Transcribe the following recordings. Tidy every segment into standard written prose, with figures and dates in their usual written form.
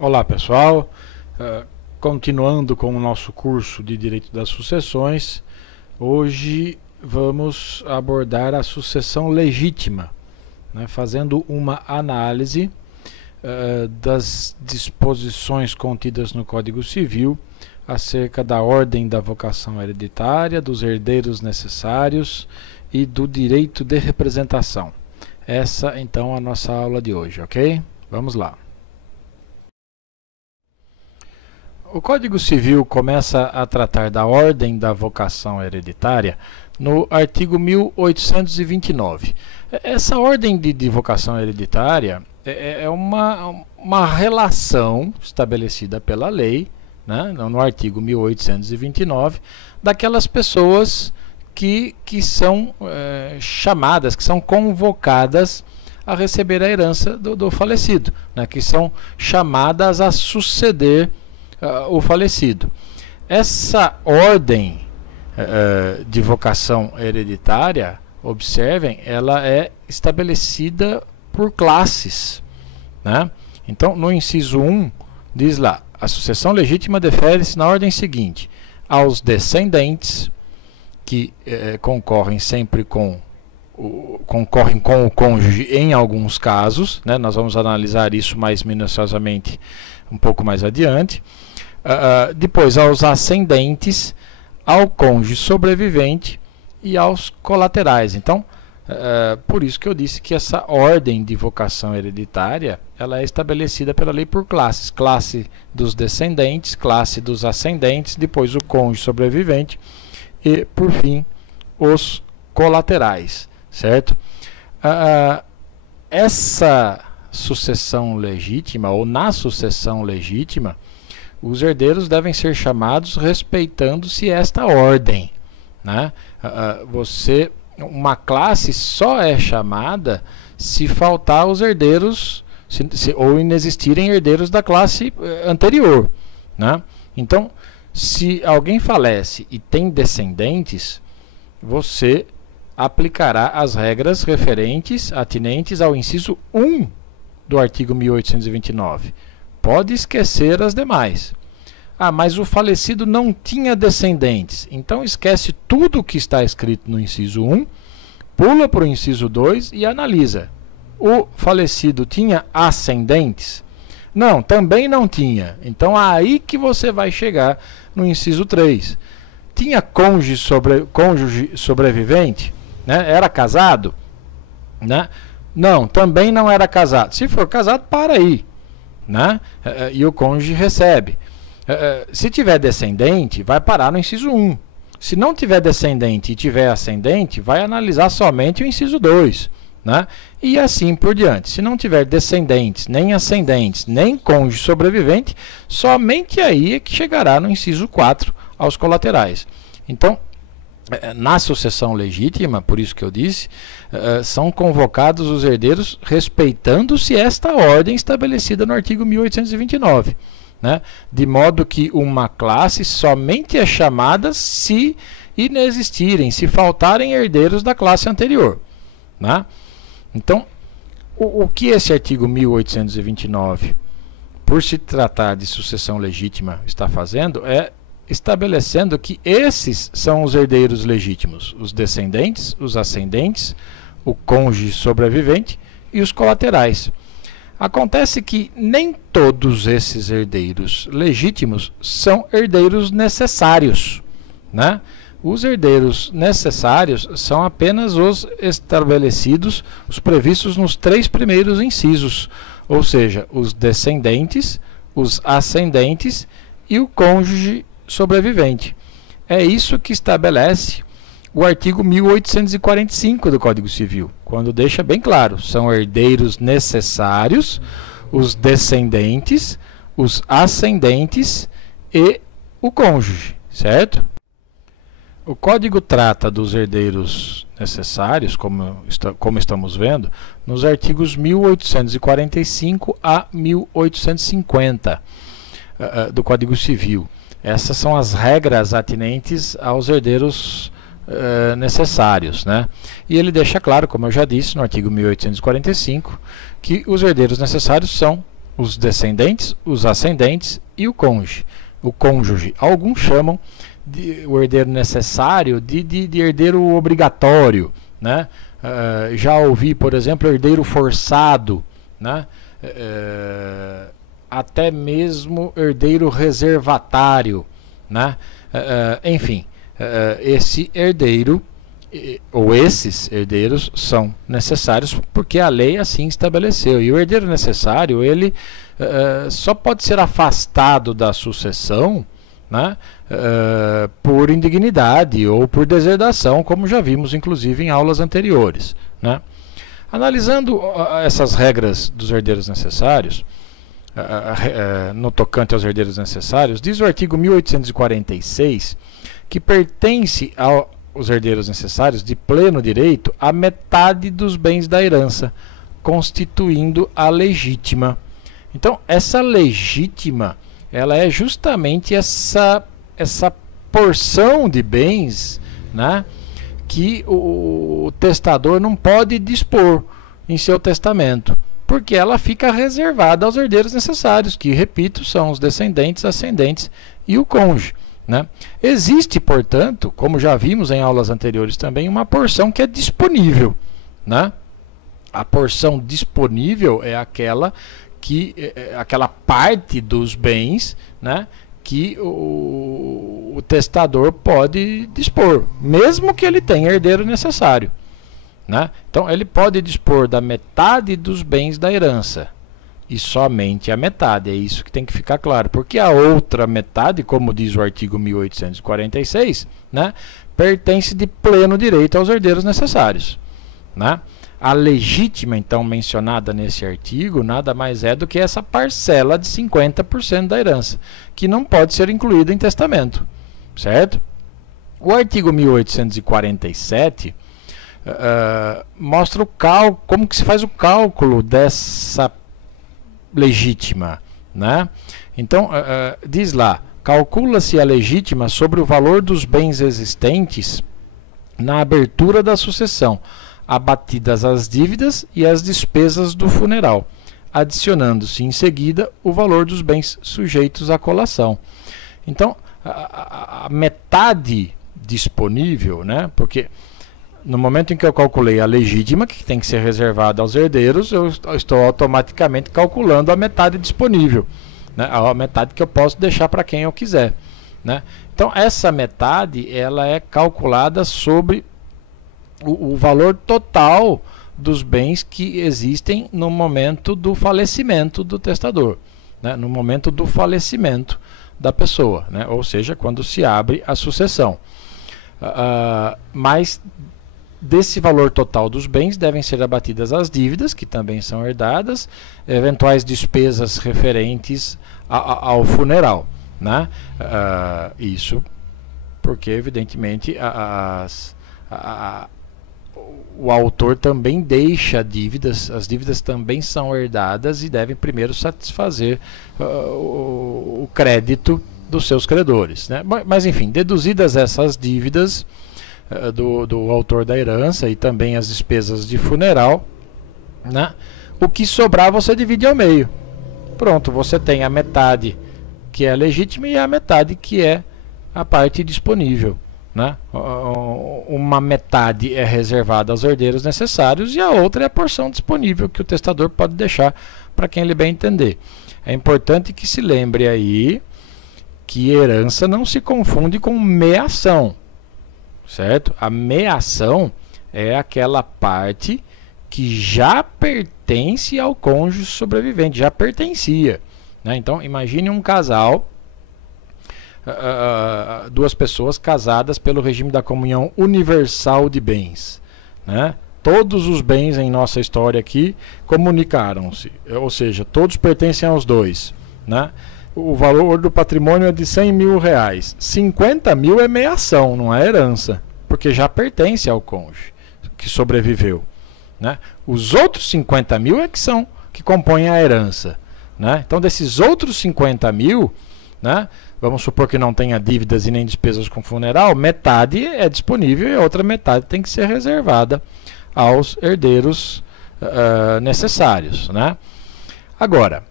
Olá pessoal, continuando com o nosso curso de Direito das Sucessões, hoje vamos abordar a sucessão legítima, né, fazendo uma análise das disposições contidas no Código Civil acerca da ordem da vocação hereditária, dos herdeiros necessários e do direito de representação. Essa então é a nossa aula de hoje, ok? Vamos lá. O Código Civil começa a tratar da ordem da vocação hereditária no artigo 1829. Essa ordem de vocação hereditária é uma relação estabelecida pela lei, né, no artigo 1829, daquelas pessoas que são chamadas, que são convocadas a receber a herança do falecido, né, que são chamadas a suceder o falecido. Essa ordem de vocação hereditária, observem, ela é estabelecida por classes, né? Então, no inciso 1, diz lá: a sucessão legítima defere-se na ordem seguinte: aos descendentes, que concorrem sempre com o cônjuge em alguns casos, né? Nós vamos analisar isso mais minuciosamente um pouco mais adiante. Depois, aos ascendentes, ao cônjuge sobrevivente e aos colaterais. Então, por isso que eu disse que essa ordem de vocação hereditária ela é estabelecida pela lei por classes: classe dos descendentes, classe dos ascendentes, depois o cônjuge sobrevivente e, por fim, os colaterais, certo? Essa sucessão legítima, ou na sucessão legítima, os herdeiros devem ser chamados respeitando-se esta ordem, né? Uma classe só é chamada se faltar os herdeiros, ou inexistirem herdeiros da classe anterior, né? Então, se alguém falece e tem descendentes, você aplicará as regras atinentes ao inciso 1 do artigo 1829. Pode esquecer as demais. Mas o falecido não tinha descendentes. Então esquece tudo o que está escrito no inciso 1, pula para o inciso 2 e analisa. O falecido tinha ascendentes? Não, também não tinha. Então aí que você vai chegar no inciso 3. Tinha cônjuge sobrevivente? Né? Era casado? Né? Não, também não era casado. Se for casado, para aí. Né? E o cônjuge recebe. Se tiver descendente, vai parar no inciso 1. Se não tiver descendente e tiver ascendente, vai analisar somente o inciso 2. Né? E assim por diante. Se não tiver descendentes, nem ascendentes, nem cônjuge sobrevivente, somente aí é que chegará no inciso 4 aos colaterais. Então, na sucessão legítima, por isso que eu disse, são convocados os herdeiros respeitando-se esta ordem estabelecida no artigo 1829. Né? De modo que uma classe somente é chamada se inexistirem, se faltarem herdeiros da classe anterior. Né? Então, o que esse artigo 1829, por se tratar de sucessão legítima, está fazendo é estabelecendo que esses são os herdeiros legítimos: os descendentes, os ascendentes, o cônjuge sobrevivente e os colaterais. Acontece que nem todos esses herdeiros legítimos são herdeiros necessários, né? Os herdeiros necessários são apenas os estabelecidos, os previstos nos 3 primeiros incisos, ou seja, os descendentes, os ascendentes e o cônjuge sobrevivente. É isso que estabelece o artigo 1845 do Código Civil, quando deixa bem claro: são herdeiros necessários os descendentes, os ascendentes e o cônjuge, certo? O Código trata dos herdeiros necessários, como estamos vendo, nos artigos 1845 a 1850 do Código Civil. Essas são as regras atinentes aos herdeiros necessários, né? E ele deixa claro, como eu já disse, no artigo 1845, que os herdeiros necessários são os descendentes, os ascendentes e o cônjuge. O cônjuge, alguns chamam o herdeiro necessário de herdeiro obrigatório, né? Já ouvi, por exemplo, herdeiro forçado, né? Até mesmo herdeiro reservatário, né? Enfim, esse herdeiro ou esses herdeiros são necessários porque a lei assim estabeleceu. E o herdeiro necessário, ele só pode ser afastado da sucessão, né, por indignidade ou por deserdação, como já vimos inclusive em aulas anteriores, né? Analisando essas regras dos herdeiros necessários, no tocante aos herdeiros necessários, diz o artigo 1846 que pertence aos herdeiros necessários de pleno direito a metade dos bens da herança, constituindo a legítima. Então, essa legítima, ela é justamente essa porção de bens, né, que o testador não pode dispor em seu testamento, porque ela fica reservada aos herdeiros necessários, que, repito, são os descendentes, ascendentes e o cônjuge, né? Existe, portanto, como já vimos em aulas anteriores também, uma porção que é disponível, né? A porção disponível é aquela parte dos bens, né, que o testador pode dispor, mesmo que ele tenha herdeiro necessário, né? Então ele pode dispor da metade dos bens da herança, e somente a metade, é isso que tem que ficar claro, porque a outra metade, como diz o artigo 1846, né, pertence de pleno direito aos herdeiros necessários, né? A legítima, então, mencionada nesse artigo, nada mais é do que essa parcela de 50% da herança, que não pode ser incluída em testamento, certo? O artigo 1847 mostra como que se faz o cálculo dessa legítima, né? Então, diz lá, calcula-se a legítima sobre o valor dos bens existentes na abertura da sucessão, abatidas as dívidas e as despesas do funeral, adicionando-se em seguida o valor dos bens sujeitos à colação. Então, a metade disponível, né? Porque no momento em que eu calculei a legítima, que tem que ser reservada aos herdeiros, eu estou automaticamente calculando a metade disponível, né? A metade que eu posso deixar para quem eu quiser, né? Então, essa metade, ela é calculada sobre o valor total dos bens que existem no momento do falecimento do testador, né? No momento do falecimento da pessoa, né? Ou seja, quando se abre a sucessão. Mas desse valor total dos bens devem ser abatidas as dívidas, que também são herdadas, eventuais despesas referentes ao funeral, né? Isso porque, evidentemente, o autor também deixa dívidas, as dívidas também são herdadas e devem primeiro satisfazer o crédito dos seus credores, né? Mas enfim, deduzidas essas dívidas do autor da herança e também as despesas de funeral, né, o que sobrar você divide ao meio. Pronto, você tem a metade que é legítima e a metade que é a parte disponível, né? Uma metade é reservada aos herdeiros necessários e a outra é a porção disponível que o testador pode deixar para quem ele bem entender. É importante que se lembre aí que herança não se confunde com meação, certo? A meação é aquela parte que já pertence ao cônjuge sobrevivente, já pertencia, né? Então imagine um casal, duas pessoas casadas pelo regime da comunhão universal de bens, né? Todos os bens em nossa história aqui comunicaram-se, ou seja, todos pertencem aos dois, né? O valor do patrimônio é de 100 mil reais, 50 mil é meação, não é herança, porque já pertence ao cônjuge que sobreviveu, né? Os outros 50 mil é que compõem a herança, né? Então desses outros 50 mil, né, vamos supor que não tenha dívidas e nem despesas com funeral, metade é disponível e a outra metade tem que ser reservada aos herdeiros necessários, né? Agora,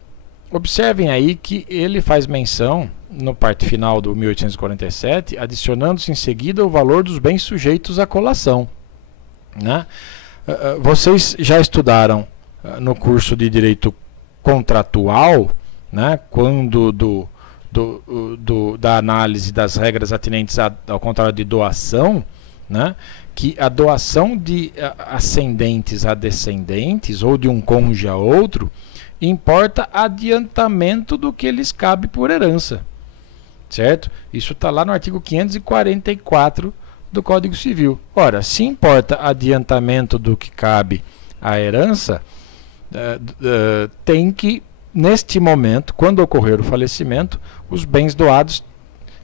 Observem aí que ele faz menção, no parte final do 1847, adicionando-se em seguida o valor dos bens sujeitos à colação, né? Vocês já estudaram no curso de Direito Contratual, né, quando da análise das regras atinentes ao contrato de doação, né, que a doação de ascendentes a descendentes, ou de um cônjuge a outro, importa adiantamento do que lhes cabe por herança, certo? Isso está lá no artigo 544 do Código Civil. Ora, se importa adiantamento do que cabe à herança, tem que, neste momento, quando ocorrer o falecimento, os bens doados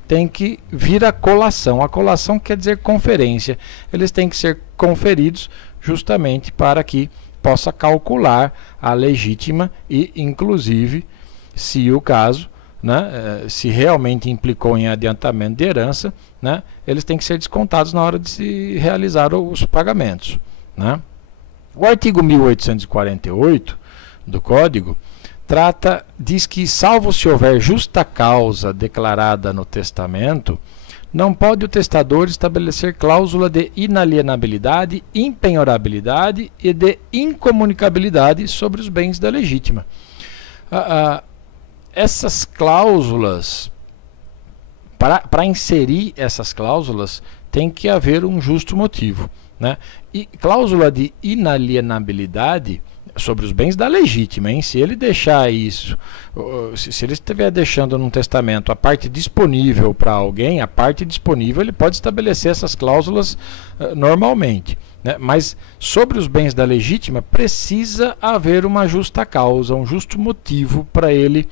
têm que vir a colação. A colação quer dizer conferência. Eles têm que ser conferidos justamente para que possa calcular a legítima e, inclusive, se o caso, né, se realmente implicou em adiantamento de herança, né, eles têm que ser descontados na hora de se realizar os pagamentos, né? O artigo 1848 do Código diz que, salvo se houver justa causa declarada no testamento, não pode o testador estabelecer cláusula de inalienabilidade, impenhorabilidade e de incomunicabilidade sobre os bens da legítima. Essas cláusulas, para inserir essas cláusulas, tem que haver um justo motivo, né? E cláusula de inalienabilidade sobre os bens da legítima, hein? Se ele deixar isso, se ele estiver deixando num testamento a parte disponível para alguém, a parte disponível ele pode estabelecer essas cláusulas normalmente, né? Mas sobre os bens da legítima precisa haver uma justa causa, um justo motivo para ele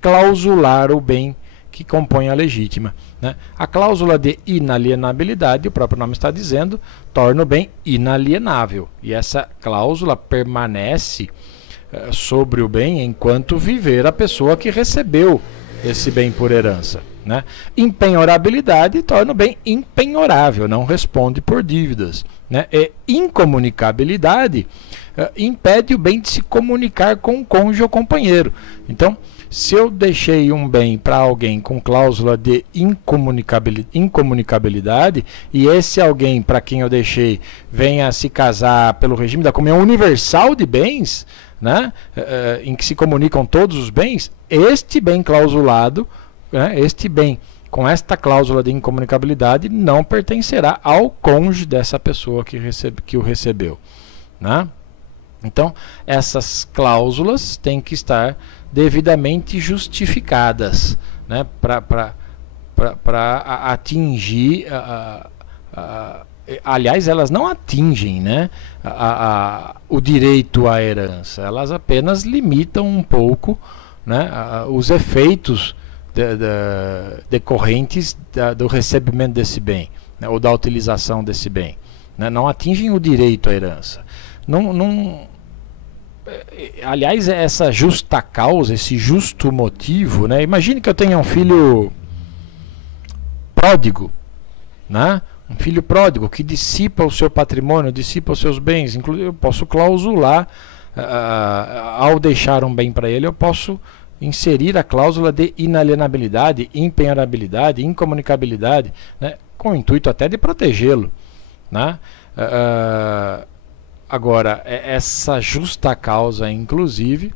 clausular o bem que compõe a legítima, né? A cláusula de inalienabilidade, o próprio nome está dizendo, torna o bem inalienável. E essa cláusula permanece sobre o bem enquanto viver a pessoa que recebeu esse bem por herança, né? Impenhorabilidade torna o bem impenhorável, não responde por dívidas, né? E incomunicabilidade impede o bem de se comunicar com o cônjuge ou companheiro. Então, se eu deixei um bem para alguém com cláusula de incomunicabilidade e esse alguém para quem eu deixei venha a se casar pelo regime da comunhão universal de bens, né, em que se comunicam todos os bens, este bem clausulado, né, este bem com esta cláusula de incomunicabilidade não pertencerá ao cônjuge dessa pessoa que o recebeu, né? Então, essas cláusulas têm que estar devidamente justificadas, né, para atingir, aliás, elas não atingem, né, o direito à herança, elas apenas limitam um pouco, né, os efeitos decorrentes do recebimento desse bem, né, ou da utilização desse bem, né, não atingem o direito à herança. Aliás, essa justa causa, esse justo motivo, né? Imagine que eu tenha um filho pródigo, né? Um filho pródigo que dissipa o seu patrimônio, dissipa os seus bens. Inclusive, eu posso clausular, ao deixar um bem para ele, eu posso inserir a cláusula de inalienabilidade, impenhorabilidade, incomunicabilidade, né? Com o intuito até de protegê-lo, né? Agora, essa justa causa, inclusive,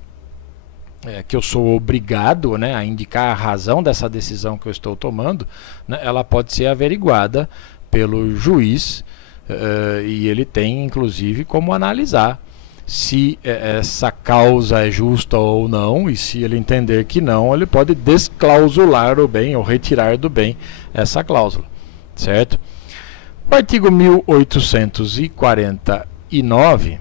que eu sou obrigado, né, a indicar a razão dessa decisão que eu estou tomando, né, ela pode ser averiguada pelo juiz e ele tem, inclusive, como analisar se essa causa é justa ou não, e se ele entender que não, ele pode desclausular o bem ou retirar do bem essa cláusula, certo? O artigo 1849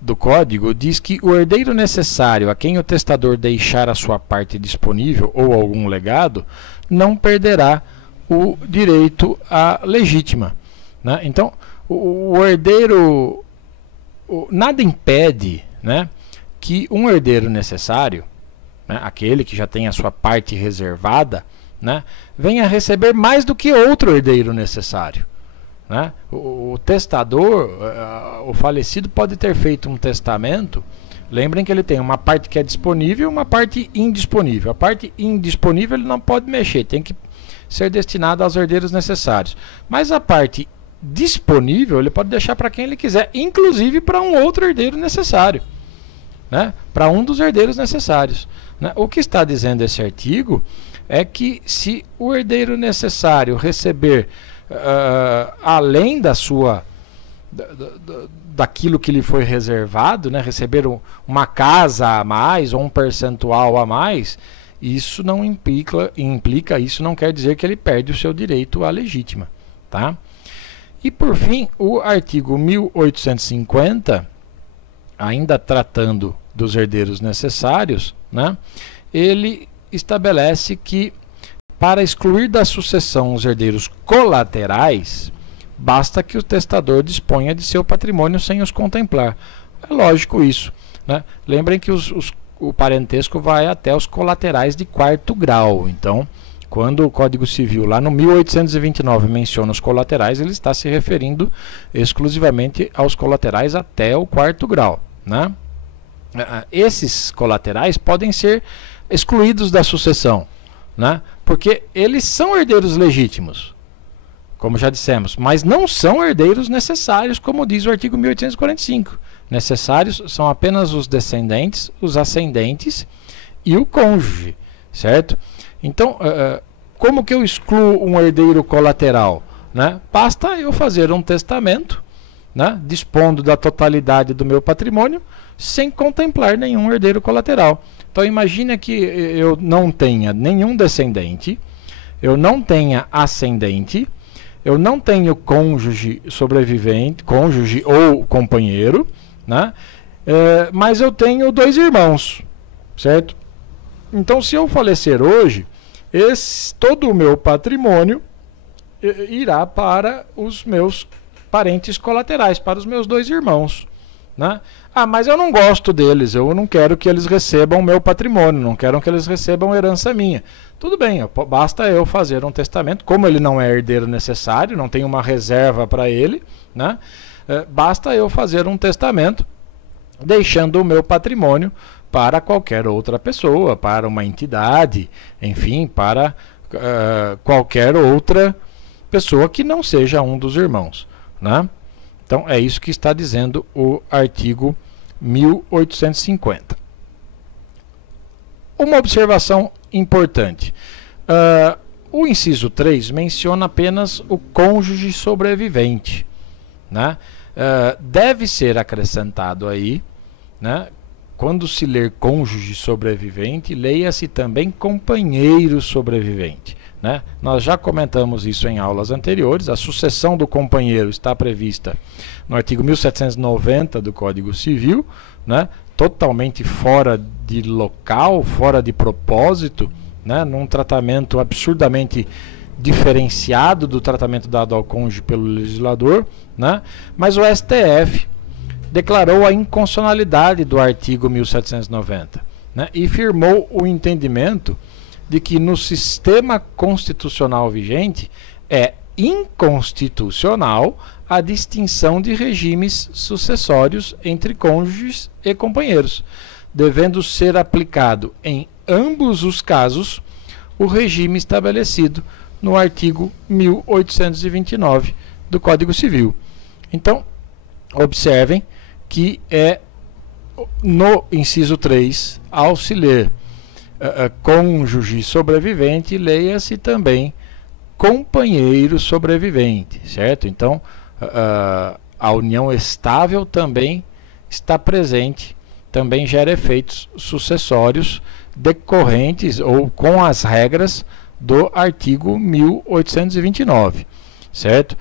do Código diz que o herdeiro necessário a quem o testador deixar a sua parte disponível ou algum legado não perderá o direito à legítima, né? Então, o herdeiro, nada impede, né, que um herdeiro necessário, né, aquele que já tem a sua parte reservada, né, venha receber mais do que outro herdeiro necessário, né? O testador, o falecido, pode ter feito um testamento Lembrem que ele tem uma parte que é disponível e uma parte indisponível. A parte indisponível ele não pode mexer, tem que ser destinada aos herdeiros necessários. Mas a parte disponível ele pode deixar para quem ele quiser, inclusive para um outro herdeiro necessário, né? Para um dos herdeiros necessários, né? O que está dizendo esse artigo é que se o herdeiro necessário receber além da sua daquilo que lhe foi reservado, né, receber uma casa a mais ou um percentual a mais, isso não implica, isso não quer dizer que ele perde o seu direito à legítima, tá? E por fim, o artigo 1850, ainda tratando dos herdeiros necessários, né, ele estabelece que para excluir da sucessão os herdeiros colaterais, basta que o testador disponha de seu patrimônio sem os contemplar. É lógico isso, né? Lembrem que o parentesco vai até os colaterais de quarto grau. Então, quando o Código Civil, lá no 1829, menciona os colaterais, ele está se referindo exclusivamente aos colaterais até o quarto grau, né? Esses colaterais podem ser excluídos da sucessão, né? Porque eles são herdeiros legítimos, como já dissemos, mas não são herdeiros necessários, como diz o artigo 1845. Necessários são apenas os descendentes, os ascendentes e o cônjuge, certo? Então, como que eu excluo um herdeiro colateral, né? Basta eu fazer um testamento, né, dispondo da totalidade do meu patrimônio, sem contemplar nenhum herdeiro colateral. Então imagine que eu não tenha nenhum descendente, eu não tenha ascendente, eu não tenho cônjuge sobrevivente, cônjuge ou companheiro, né? Mas eu tenho 2 irmãos, certo? Então, se eu falecer hoje, todo o meu patrimônio irá para os meus parentes colaterais, para os meus 2 irmãos, né? Ah, mas eu não gosto deles, eu não quero que eles recebam meu patrimônio, não quero que eles recebam herança minha. Tudo bem, basta eu fazer um testamento, como ele não é herdeiro necessário, não tem uma reserva para ele, né? Basta eu fazer um testamento, deixando o meu patrimônio para qualquer outra pessoa, para uma entidade, enfim, para qualquer outra pessoa que não seja um dos irmãos, né? Então, é isso que está dizendo o artigo 1850. Uma observação importante. O inciso 3 menciona apenas o cônjuge sobrevivente, né? Deve ser acrescentado aí, né? Quando se ler cônjuge sobrevivente, leia-se também companheiro sobrevivente, né? Nós já comentamos isso em aulas anteriores. A sucessão do companheiro está prevista no artigo 1790 do Código Civil, né? Totalmente fora de local, fora de propósito, né? Num tratamento absurdamente diferenciado do tratamento dado ao cônjuge pelo legislador, né? Mas o STF declarou a inconstitucionalidade do artigo 1790, né? E firmou o entendimento de que no sistema constitucional vigente é inconstitucional a distinção de regimes sucessórios entre cônjuges e companheiros, devendo ser aplicado em ambos os casos o regime estabelecido no artigo 1829 do Código Civil. Então, observem que no inciso 3, ao se ler cônjuge sobrevivente, leia-se também companheiro sobrevivente, certo? Então, a união estável também está presente, também gera efeitos sucessórios decorrentes ou com as regras do artigo 1829, certo?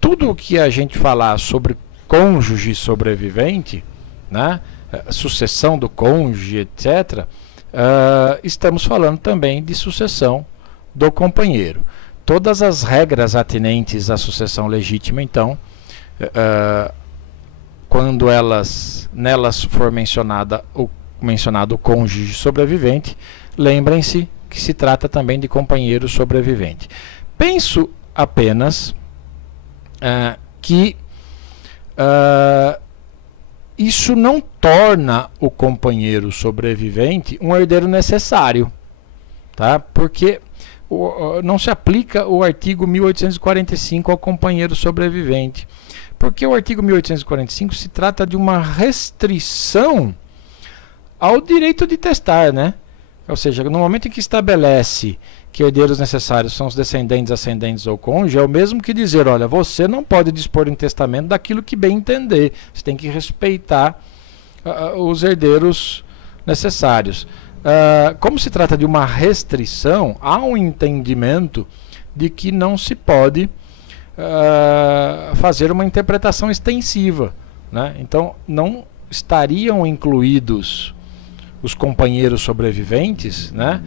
Tudo o que a gente falar sobre cônjuge sobrevivente, né, sucessão do cônjuge, etc., estamos falando também de sucessão do companheiro. Todas as regras atinentes à sucessão legítima, então, quando nelas for mencionado o cônjuge sobrevivente, lembrem-se que se trata também de companheiro sobrevivente. Penso apenas que isso não torna o companheiro sobrevivente um herdeiro necessário, tá? Porque não se aplica o artigo 1845 ao companheiro sobrevivente, porque o artigo 1845 se trata de uma restrição ao direito de testar, né? Ou seja, no momento em que estabelece que herdeiros necessários são os descendentes, ascendentes ou cônjuge, é o mesmo que dizer, olha, você não pode dispor em testamento daquilo que bem entender, você tem que respeitar os herdeiros necessários. Como se trata de uma restrição, há um entendimento de que não se pode fazer uma interpretação extensiva, né? Então, não estariam incluídos os companheiros sobreviventes, né,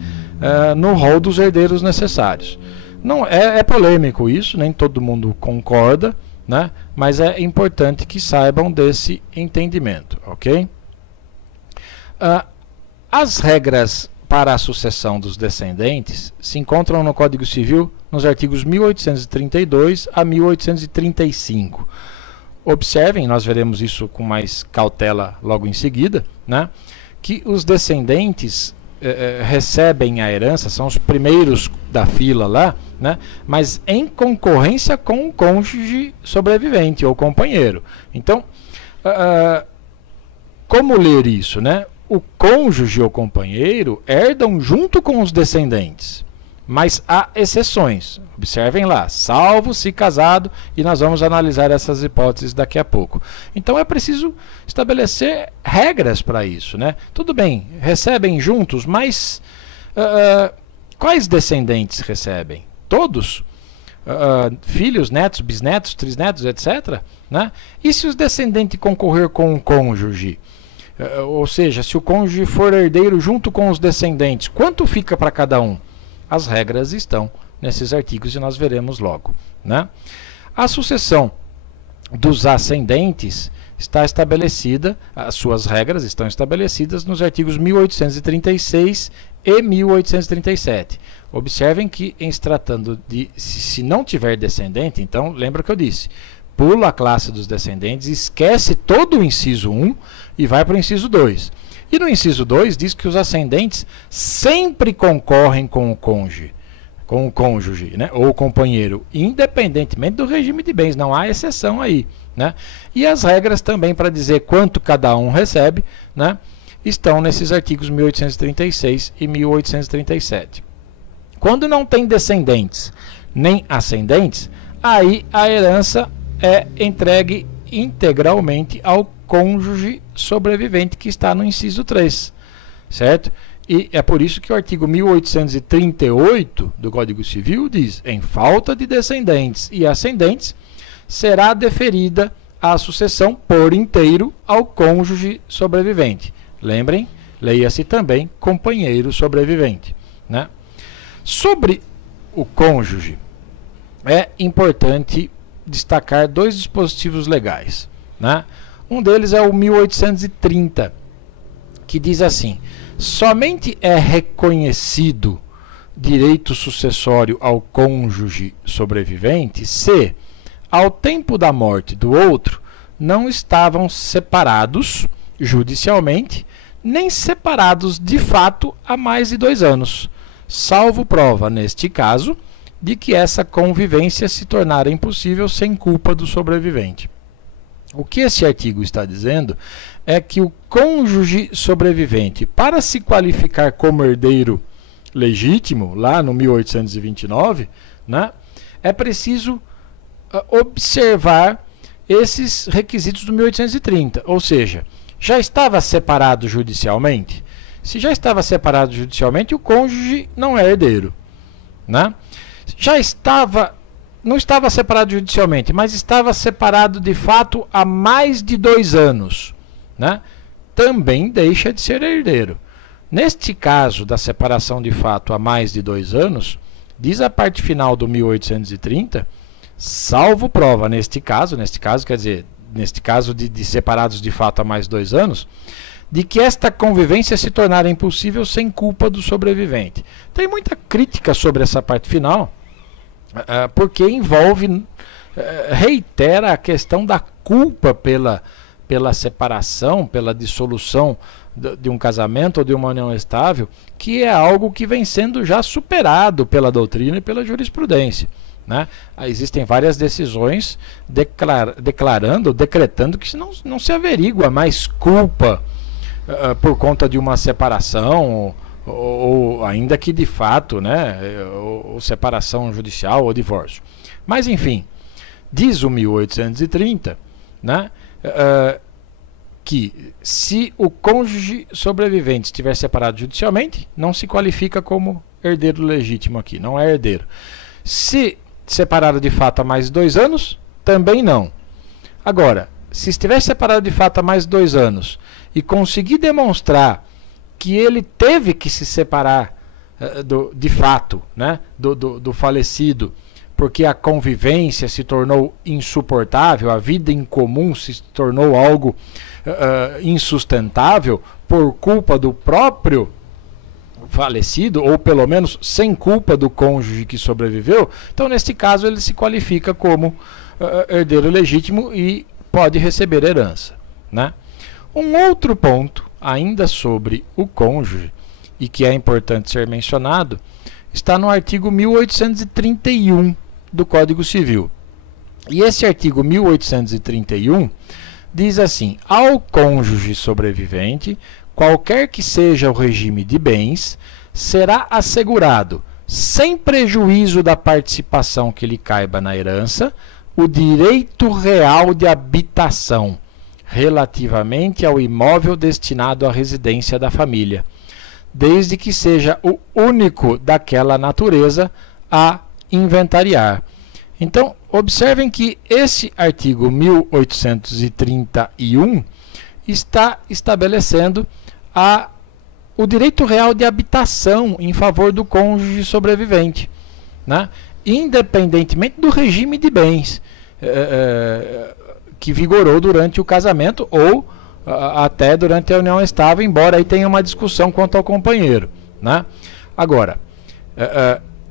no rol dos herdeiros necessários. Não é polêmico isso, nem todo mundo concorda, né, mas é importante que saibam desse entendimento, ok? As regras para a sucessão dos descendentes se encontram no Código Civil nos artigos 1832 a 1835. Observem, nós veremos isso com mais cautela logo em seguida, né, que os descendentes recebem a herança, são os primeiros da fila lá, né, mas em concorrência com o cônjuge sobrevivente ou companheiro. Então, como ler isso, né? O cônjuge ou companheiro herdam junto com os descendentes, mas há exceções. Observem lá, salvo se casado, e nós vamos analisar essas hipóteses daqui a pouco. Então é preciso estabelecer regras para isso, né? Tudo bem, recebem juntos, mas quais descendentes recebem? Todos? Filhos, netos, bisnetos, trisnetos, etc., né? E se os descendentes concorrer com o cônjuge? Ou seja, se o cônjuge for herdeiro junto com os descendentes, quanto fica para cada um? As regras estão nesses artigos e nós veremos logo, né? A sucessão dos ascendentes está estabelecida, as suas regras estão estabelecidas nos artigos 1836 e 1837. Observem que, em se tratando de, se não tiver descendente, então, lembra que eu disse, pula a classe dos descendentes, esquece todo o inciso 1 e vai para o inciso 2. E no inciso 2 diz que os ascendentes sempre concorrem com o cônjuge, né, ou o companheiro, independentemente do regime de bens, não há exceção aí, né? E as regras também para dizer quanto cada um recebe, né, estão nesses artigos 1836 e 1837. Quando não tem descendentes nem ascendentes, aí a herança é entregue integralmente ao cônjuge sobrevivente que está no inciso 3, certo? E é por isso que o artigo 1838 do Código Civil diz: em falta de descendentes e ascendentes, será deferida a sucessão por inteiro ao cônjuge sobrevivente. Lembrem, leia-se também companheiro sobrevivente, né? Sobre o cônjuge, é importante destacar dois dispositivos legais, né? Um deles é o 1830, que diz assim: somente é reconhecido direito sucessório ao cônjuge sobrevivente se, ao tempo da morte do outro, não estavam separados judicialmente, nem separados de fato há mais de 2 anos, salvo prova, neste caso, de que essa convivência se tornara impossível sem culpa do sobrevivente. O que esse artigo está dizendo é que o cônjuge sobrevivente, para se qualificar como herdeiro legítimo, lá no 1829, né, é preciso observar esses requisitos do 1830, ou seja, já estava separado judicialmente? Se já estava separado judicialmente, o cônjuge não é herdeiro, né? Não estava separado judicialmente, mas estava separado de fato há mais de 2 anos, né? Também deixa de ser herdeiro. Neste caso da separação de fato há mais de 2 anos, diz a parte final do 1830, salvo prova, neste caso quer dizer, neste caso de separados de fato há mais de 2 anos, de que esta convivência se tornara impossível sem culpa do sobrevivente. Tem muita crítica sobre essa parte final, porque reitera a questão da culpa pela separação, pela dissolução de um casamento ou de uma união estável, que é algo que vem sendo já superado pela doutrina e pela jurisprudência, né? Existem várias decisões decretando que não se averigua mais culpa por conta de uma separação, ou ainda que de fato, né, ou separação judicial ou divórcio. Mas enfim, diz o 1830, né, que se o cônjuge sobrevivente estiver separado judicialmente, não se qualifica como herdeiro legítimo aqui, não é herdeiro. Se separado de fato há mais de 2 anos, também não. Agora, se estiver separado de fato há mais de 2 anos e conseguir demonstrar que ele teve que se separar de fato, né, do falecido, porque a convivência se tornou insuportável, a vida em comum se tornou algo insustentável por culpa do próprio falecido, ou pelo menos sem culpa do cônjuge que sobreviveu, então neste caso ele se qualifica como herdeiro legítimo e pode receber herança, né? Um outro ponto, ainda sobre o cônjuge, e que é importante ser mencionado, está no artigo 1831 do Código Civil. E esse artigo 1831 diz assim: ao cônjuge sobrevivente, qualquer que seja o regime de bens, será assegurado, sem prejuízo da participação que lhe caiba na herança, o direito real de habitação, relativamente ao imóvel destinado à residência da família, desde que seja o único daquela natureza a inventariar. Então, observem que esse artigo 1831 está estabelecendo o direito real de habitação em favor do cônjuge sobrevivente, né? Independentemente do regime de bens que vigorou durante o casamento ou até durante a união estável, embora aí tenha uma discussão quanto ao companheiro, né? Agora,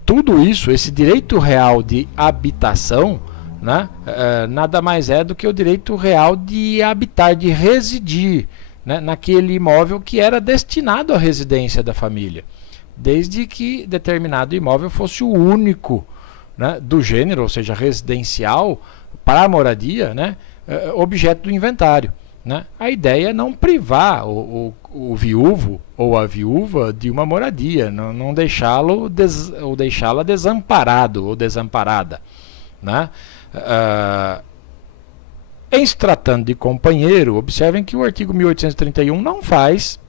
tudo isso, esse direito real de habitação, né, nada mais é do que o direito real de habitar, de residir, né, naquele imóvel que era destinado à residência da família, desde que determinado imóvel fosse o único, né, do gênero, ou seja, residencial, para a moradia, né, objeto do inventário, né? A ideia é não privar o viúvo ou a viúva de uma moradia, não deixá-lo ou deixá-la desamparado ou desamparada, né? Em se tratando de companheiro, observem que o artigo 1831 não faz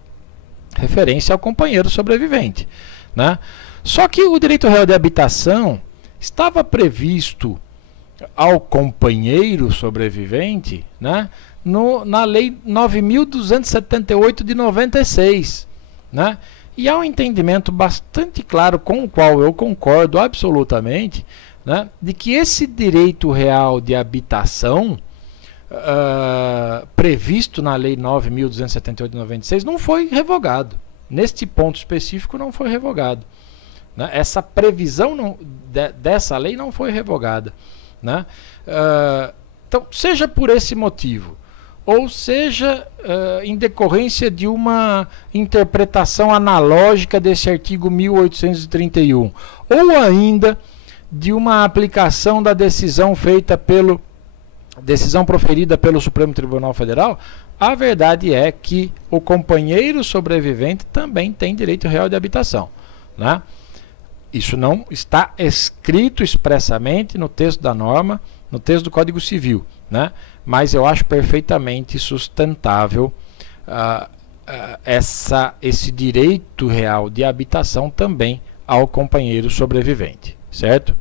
referência ao companheiro sobrevivente, né? Só que o direito real de habitação estava previsto ao companheiro sobrevivente, né, na Lei 9.278 de 96, né? E há um entendimento bastante claro, com o qual eu concordo absolutamente, né, de que esse direito real de habitação previsto na Lei 9.278 de 96 não foi revogado. Neste ponto específico não foi revogado, né? Essa previsão dessa lei não foi revogada, né? Então, seja por esse motivo, ou seja em decorrência de uma interpretação analógica desse artigo 1831, ou ainda de uma aplicação da decisão proferida pelo Supremo Tribunal Federal, a verdade é que o companheiro sobrevivente também tem direito real de habitação, né? Isso não está escrito expressamente no texto da norma, no texto do Código Civil, né? Mas eu acho perfeitamente sustentável esse direito real de habitação também ao companheiro sobrevivente, certo?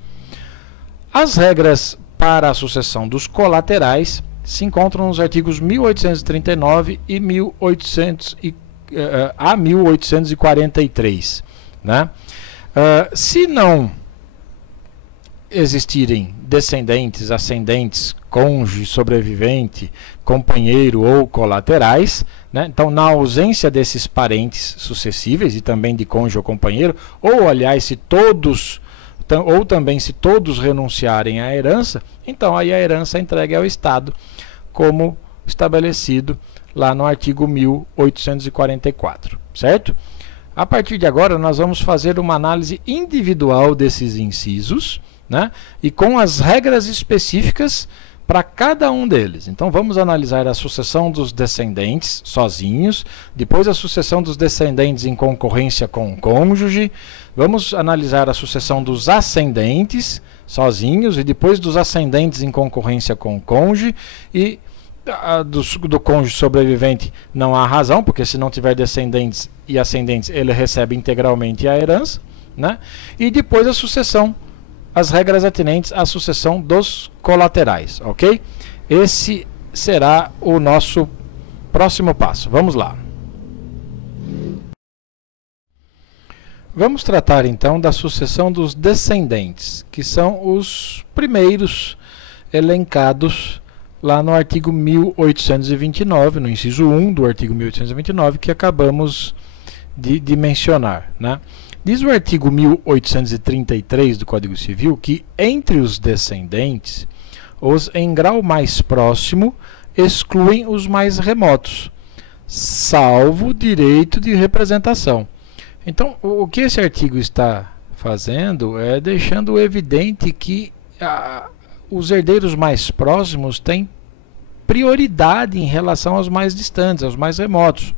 As regras para a sucessão dos colaterais se encontram nos artigos 1839 e 1843, né? Se não existirem descendentes, ascendentes, cônjuge, sobrevivente, companheiro ou colaterais, né? Então, na ausência desses parentes sucessíveis e também de cônjuge ou companheiro, ou aliás, se todos renunciarem à herança, então aí a herança é entregue ao Estado como estabelecido lá no artigo 1844, certo? A partir de agora, nós vamos fazer uma análise individual desses incisos, né? E com as regras específicas para cada um deles. Então, vamos analisar a sucessão dos descendentes sozinhos, depois a sucessão dos descendentes em concorrência com o cônjuge, vamos analisar a sucessão dos ascendentes sozinhos e depois dos ascendentes em concorrência com o cônjuge e do cônjuge sobrevivente não há razão, porque se não tiver descendentes e ascendentes, ele recebe integralmente a herança, né? E depois a sucessão, as regras atinentes à sucessão dos colaterais, ok? Esse será o nosso próximo passo. Vamos lá. Vamos tratar então da sucessão dos descendentes, que são os primeiros elencados lá no artigo 1829, no inciso 1 do artigo 1829, que acabamos de mencionar, né? Diz o artigo 1833 do Código Civil que, entre os descendentes, os em grau mais próximo excluem os mais remotos, salvo direito de representação. Então, o que esse artigo está fazendo é deixando evidente que os herdeiros mais próximos têm prioridade em relação aos mais distantes, aos mais remotos,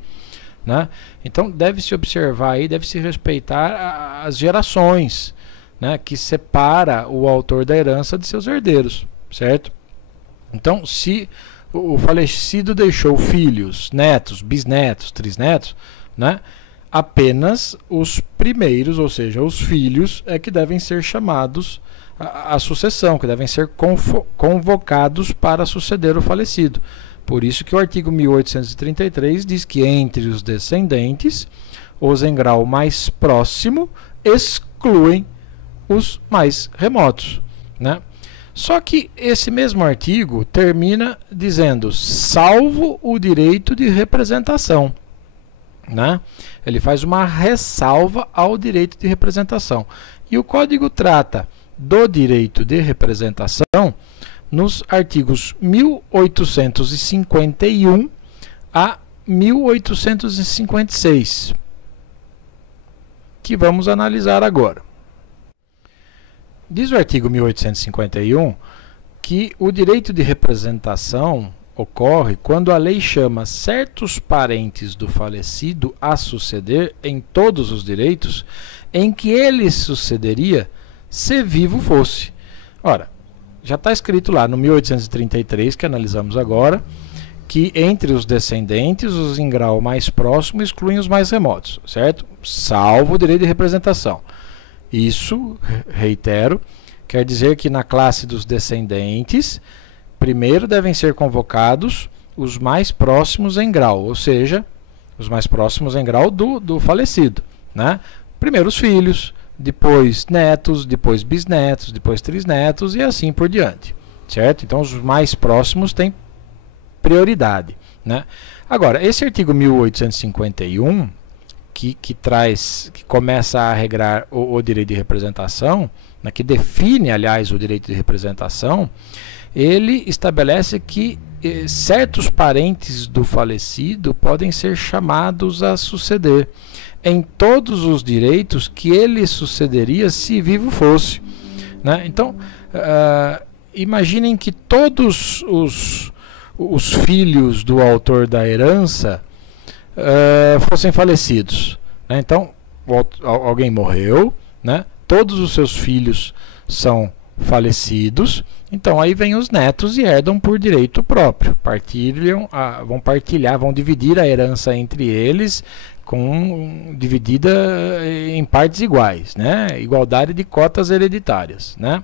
né? Então deve-se observar aí, deve-se respeitar as gerações, né, que separa o autor da herança de seus herdeiros, certo? Então, se o falecido deixou filhos, netos, bisnetos, trisnetos, né, apenas os primeiros, ou seja, os filhos, é que devem ser chamados à sucessão, que devem ser convocados para suceder o falecido. Por isso que o artigo 1833 diz que entre os descendentes, os em grau mais próximo excluem os mais remotos, né? Só que esse mesmo artigo termina dizendo, salvo o direito de representação, né? Ele faz uma ressalva ao direito de representação. E o Código trata do direito de representação nos artigos 1851 a 1856, que vamos analisar agora. Diz o artigo 1851 que o direito de representação ocorre quando a lei chama certos parentes do falecido a suceder em todos os direitos em que ele sucederia se vivo fosse. Ora, já está escrito lá no 1833, que analisamos agora, que entre os descendentes, os em grau mais próximo excluem os mais remotos, certo? Salvo o direito de representação. Isso, reitero, quer dizer que na classe dos descendentes, primeiro devem ser convocados os mais próximos em grau, ou seja, os mais próximos em grau do falecido, né? Primeiro os filhos, depois netos, depois bisnetos, depois trisnetos e assim por diante, certo? Então os mais próximos têm prioridade, né? Agora, esse artigo 1851, que começa a regrar o direito de representação, né, que define, aliás, o direito de representação, ele estabelece que certos parentes do falecido podem ser chamados a suceder em todos os direitos que ele sucederia se vivo fosse, né? Então, imaginem que todos os filhos do autor da herança fossem falecidos, né? Então, alguém morreu, né? Todos os seus filhos são falecidos, então aí vem os netos e herdam por direito próprio, vão partilhar, vão dividir a herança entre eles, dividida em partes iguais, né? Igualdade de cotas hereditárias, né?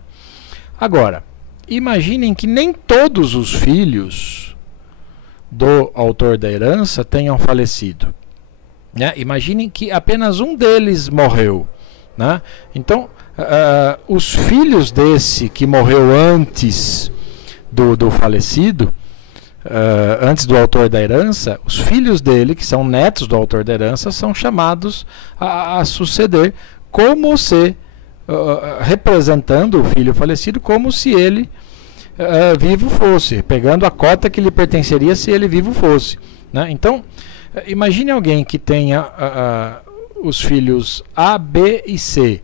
Agora, imaginem que nem todos os filhos do autor da herança tenham falecido, né? Imaginem que apenas um deles morreu, né? Então, os filhos desse que morreu antes do falecido, antes do autor da herança, os filhos dele, que são netos do autor da herança, são chamados a suceder, como se representando o filho falecido, como se ele vivo fosse, pegando a cota que lhe pertenceria se ele vivo fosse, né? Então, imagine alguém que tenha os filhos A, B e C,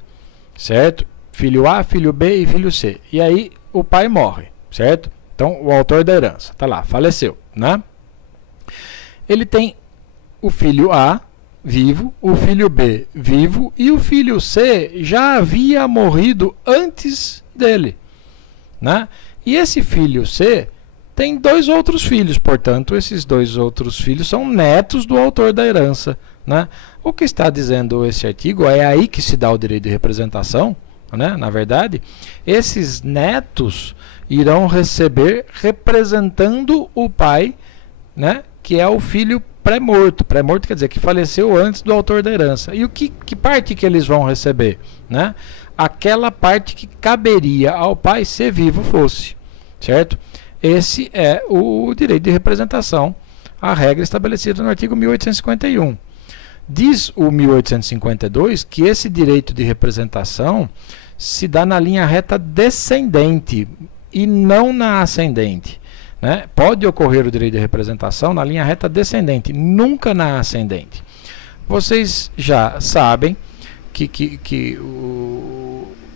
certo? Filho A, filho B e filho C. E aí o pai morre, certo? Então, o autor da herança, tá lá, faleceu, né? Ele tem o filho A vivo, o filho B vivo e o filho C já havia morrido antes dele, né? E esse filho C tem 2 outros filhos, portanto, esses 2 outros filhos são netos do autor da herança, né? O que está dizendo esse artigo é aí que se dá o direito de representação, né? Na verdade, esses netos irão receber representando o pai, né? Que é o filho pré-morto. Pré-morto quer dizer que faleceu antes do autor da herança. E que parte que eles vão receber, né? Aquela parte que caberia ao pai se vivo fosse, certo? Esse é o direito de representação, a regra estabelecida no artigo 1851. Diz o 1852 que esse direito de representação se dá na linha reta descendente e não na ascendente, né? Pode ocorrer o direito de representação na linha reta descendente, nunca na ascendente. Vocês já sabem que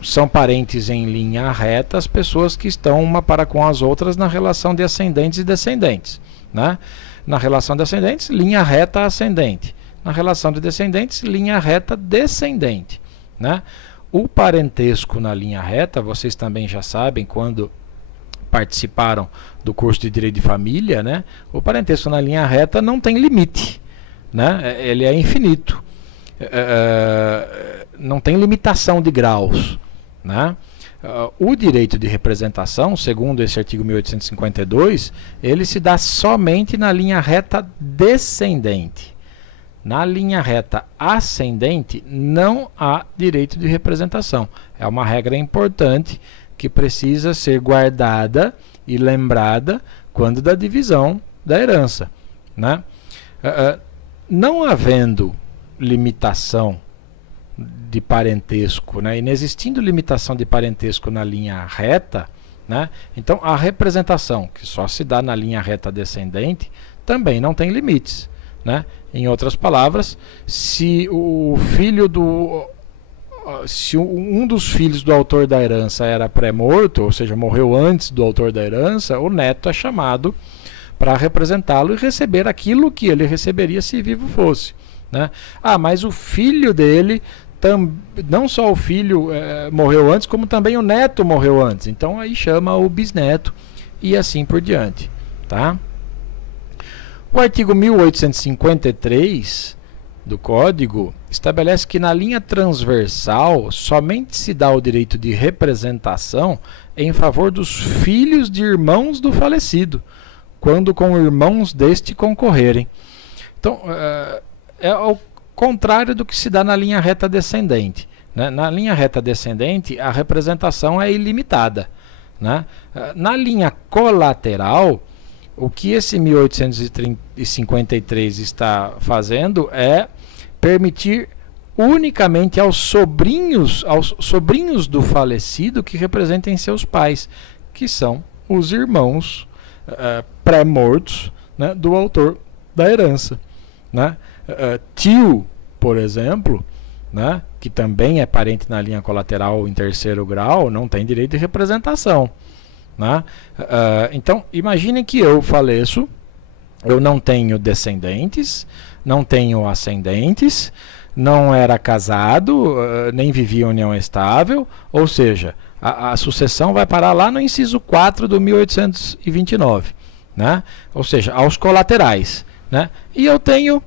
são parentes em linha reta as pessoas que estão uma para com as outras na relação de ascendentes e descendentes, né? Na relação de ascendentes, linha reta ascendente. Na relação de descendentes, linha reta descendente, né? O parentesco na linha reta, vocês também já sabem quando participaram do curso de Direito de Família, né? O parentesco na linha reta não tem limite, né? Ele é infinito. Não tem limitação de graus, né? O direito de representação, segundo esse artigo 1852, ele se dá somente na linha reta descendente. Na linha reta ascendente, não há direito de representação. É uma regra importante que precisa ser guardada e lembrada quando da divisão da herança, né? Não havendo limitação de parentesco, né? Inexistindo limitação de parentesco na linha reta, né? Então a representação, que só se dá na linha reta descendente, também não tem limites, né? Em outras palavras, se um dos filhos do autor da herança era pré-morto, ou seja, morreu antes do autor da herança, o neto é chamado para representá-lo e receber aquilo que ele receberia se vivo fosse, né? Ah, mas o filho dele, não só o filho morreu antes, como também o neto morreu antes. Então aí chama o bisneto e assim por diante, tá? O artigo 1853 do Código estabelece que na linha transversal somente se dá o direito de representação em favor dos filhos de irmãos do falecido, quando com irmãos deste concorrerem. Então, é ao contrário do que se dá na linha reta descendente, né? Na linha reta descendente, a representação é ilimitada, né? Na linha colateral, o que esse 1853 está fazendo é permitir unicamente aos sobrinhos do falecido que representem seus pais, que são os irmãos pré-mortos, né, do autor da herança, né? Tio, por exemplo, né, que também é parente na linha colateral em terceiro grau, não tem direito de representação, né? Então, imaginem que eu faleço, eu não tenho descendentes, não tenho ascendentes, não era casado, nem vivia em união estável, ou seja, a sucessão vai parar lá no inciso 4 do 1829, né? Ou seja, aos colaterais, né? E eu tenho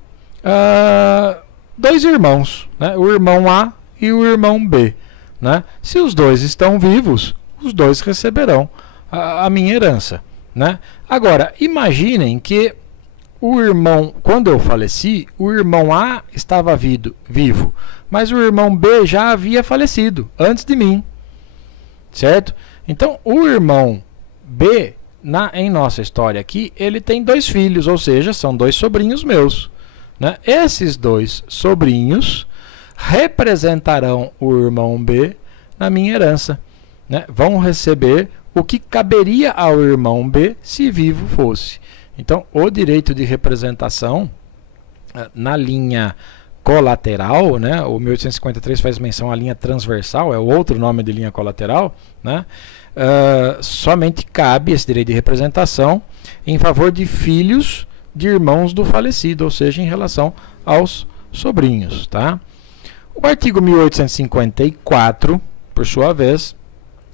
2 irmãos, né? O irmão A e o irmão B, né? Se os 2 estão vivos, os 2 receberão a minha herança, né? Agora, imaginem que o irmão, quando eu faleci, o irmão A estava vivo, mas o irmão B já havia falecido antes de mim, certo? Então, o irmão B, em nossa história aqui, ele tem 2 filhos, ou seja, são 2 sobrinhos meus, né? Esses 2 sobrinhos representarão o irmão B na minha herança, né? Vão receber o que caberia ao irmão B se vivo fosse. Então, o direito de representação, na linha colateral, né, o 1853 faz menção à linha transversal, é o outro nome de linha colateral, né, somente cabe esse direito de representação em favor de filhos de irmãos do falecido, ou seja, em relação aos sobrinhos. Tá? O artigo 1854, por sua vez,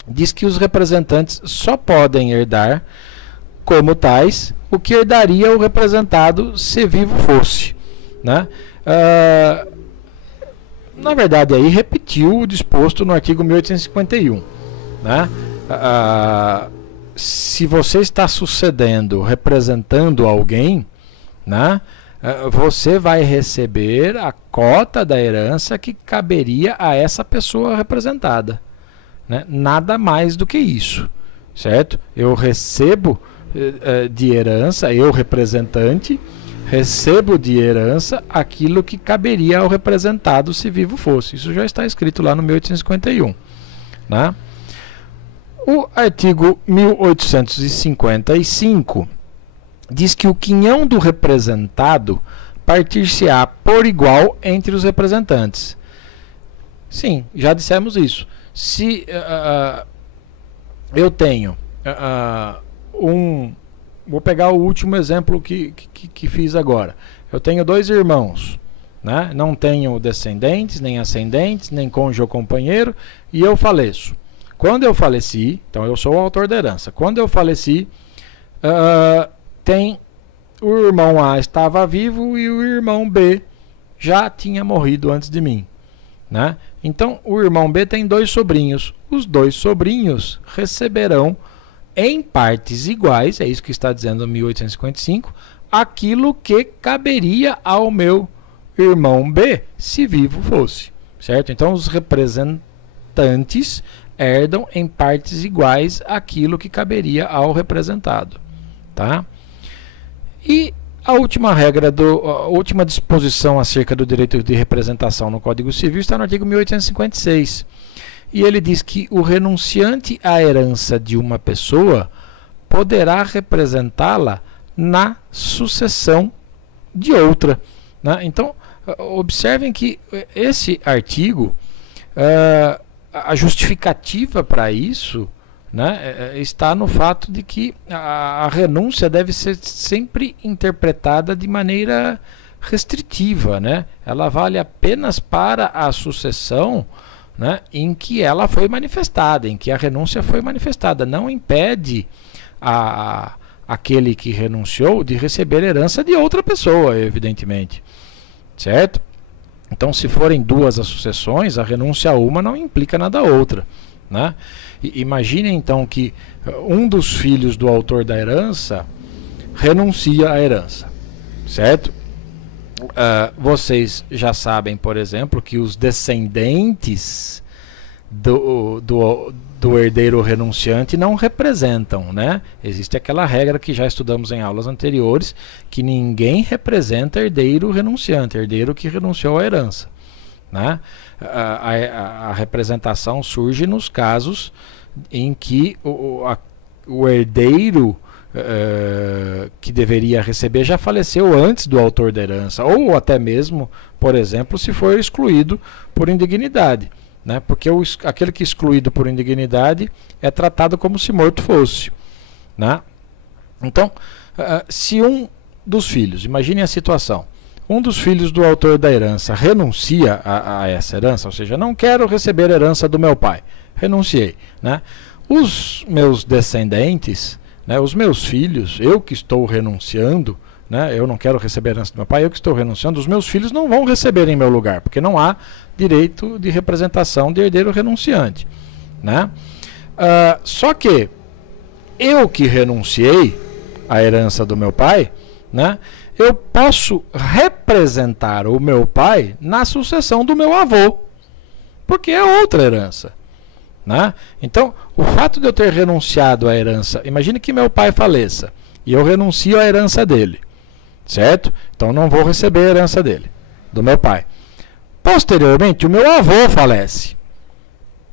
diz que os representantes só podem herdar como tais o que herdaria o representado se vivo fosse. Né? Na verdade, aí repetiu o disposto no artigo 1851. Né? Se você está sucedendo, representando alguém, né, você vai receber a cota da herança que caberia a essa pessoa representada. Né? Nada mais do que isso. Certo? Eu recebo de herança, eu representante, recebo de herança aquilo que caberia ao representado se vivo fosse. Isso já está escrito lá no 1851. Né? O artigo 1855 diz que o quinhão do representado partir-se-á por igual entre os representantes. Sim, já dissemos isso. Se eu tenho vou pegar o último exemplo que fiz agora. Eu tenho dois irmãos, né? Não tenho descendentes, nem ascendentes, nem cônjuge ou companheiro, e eu faleço. Quando eu faleci, então eu sou o autor da herança. Quando eu faleci, o irmão A estava vivo e o irmão B já tinha morrido antes de mim. Né? Então, o irmão B tem dois sobrinhos. Os dois sobrinhos receberão em partes iguais, é isso que está dizendo 1855, aquilo que caberia ao meu irmão B, se vivo fosse. Certo? Então, os representantes herdam em partes iguais aquilo que caberia ao representado. Tá? E a última regra, a última disposição acerca do direito de representação no Código Civil está no artigo 1856. E ele diz que o renunciante à herança de uma pessoa poderá representá-la na sucessão de outra. Né? Então, observem que esse artigo, a justificativa para isso, né, está no fato de que a renúncia deve ser sempre interpretada de maneira restritiva. Né? Ela vale apenas para a sucessão, né, em que ela foi manifestada, em que a renúncia foi manifestada. Não impede aquele que renunciou de receber herança de outra pessoa, evidentemente. Certo? Então, se forem duas as sucessões, a renúncia a uma não implica nada a outra. Né? Imagine então que um dos filhos do autor da herança renuncia à herança. Certo? Vocês já sabem, por exemplo, que os descendentes do herdeiro renunciante não representam, né? Existe aquela regra que já estudamos em aulas anteriores, que ninguém representa herdeiro renunciante, herdeiro que renunciou à herança. Né? A representação surge nos casos em que o herdeiro que deveria receber já faleceu antes do autor da herança, ou até mesmo, por exemplo, se for excluído por indignidade, né? Porque aquele que é excluído por indignidade é tratado como se morto fosse. Né? Então, se um dos filhos, imagine a situação, um dos filhos do autor da herança renuncia a essa herança, ou seja, não quero receber herança do meu pai, renunciei. Né? Os meus descendentes, né, os meus filhos, eu que estou renunciando, né, eu não quero receber herança do meu pai, eu que estou renunciando, os meus filhos não vão receber em meu lugar, porque não há direito de representação de herdeiro renunciante. Né? Só que eu que renunciei à herança do meu pai, né, eu posso representar o meu pai na sucessão do meu avô, porque é outra herança. Né? Então, o fato de eu ter renunciado à herança, imagine que meu pai faleça e eu renuncio à herança dele, certo? Então não vou receber a herança dele, do meu pai. Posteriormente, o meu avô falece,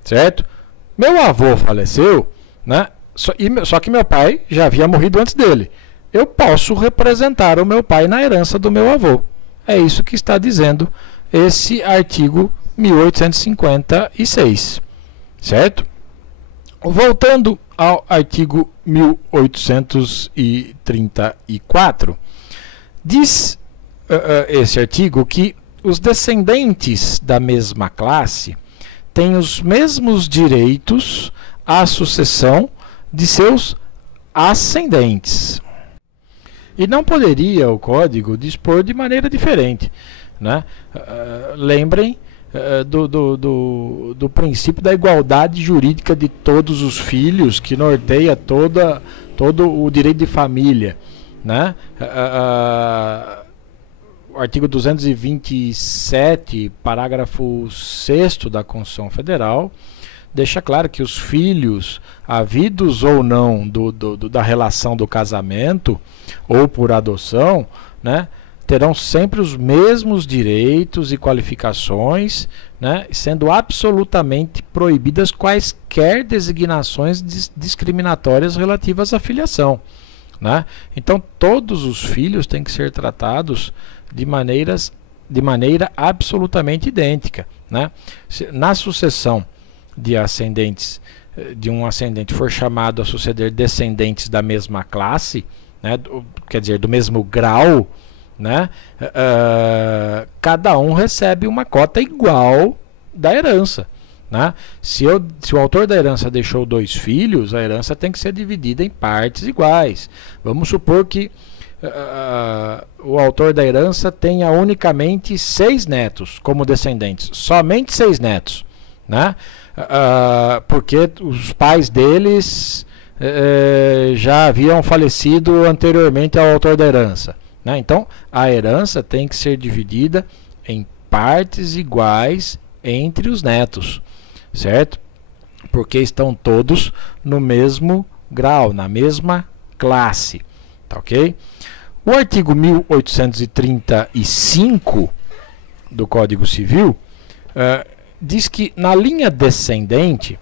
certo? Meu avô faleceu, né? Só que meu pai já havia morrido antes dele. Eu posso representar o meu pai na herança do meu avô. É isso que está dizendo esse artigo 1856, certo? Voltando ao artigo 1834, diz esse artigo que os descendentes da mesma classe têm os mesmos direitos à sucessão de seus ascendentes. E não poderia o Código dispor de maneira diferente, né? Lembrem do princípio da igualdade jurídica de todos os filhos, que norteia todo o direito de família, né? O artigo 227, parágrafo 6º da Constituição Federal, deixa claro que os filhos, havidos ou não da relação do casamento ou por adoção, né, terão sempre os mesmos direitos e qualificações, né, sendo absolutamente proibidas quaisquer designações discriminatórias relativas à filiação, né? Então todos os filhos têm que ser tratados de maneira absolutamente idêntica, né? Na sucessão de ascendentes, de um ascendente for chamado a suceder descendentes da mesma classe, né, quer dizer, do mesmo grau, né, cada um recebe uma cota igual da herança, né? Se o autor da herança deixou 2 filhos, a herança tem que ser dividida em partes iguais. Vamos supor que o autor da herança tenha unicamente 6 netos como descendentes, somente 6 netos, né? Porque os pais deles já haviam falecido anteriormente ao autor da herança, né? Então a herança tem que ser dividida em partes iguais entre os netos, certo? Porque estão todos no mesmo grau, na mesma classe, tá ok? O artigo 1835 do Código Civil diz que na linha descendente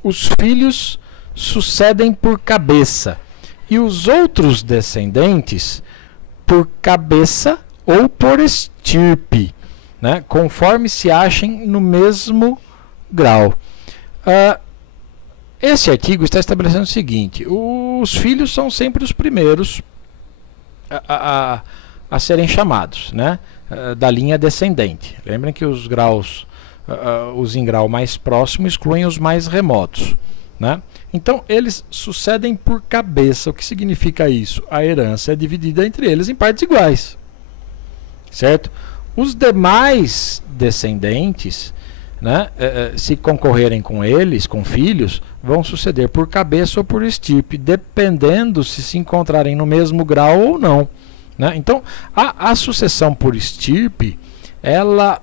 os filhos sucedem por cabeça e os outros descendentes por cabeça ou por estirpe, né, conforme se achem no mesmo grau. Esse artigo está estabelecendo o seguinte: os filhos são sempre os primeiros a serem chamados, né, da linha descendente. Lembrem que os graus, os em grau mais próximo excluem os mais remotos, né? Então eles sucedem por cabeça. O que significa isso? A herança é dividida entre eles em partes iguais, certo? Os demais descendentes, né, se concorrerem com eles, com filhos, vão suceder por cabeça ou por estirpe, dependendo se encontrarem no mesmo grau ou não, né? Então a sucessão por estirpe, ela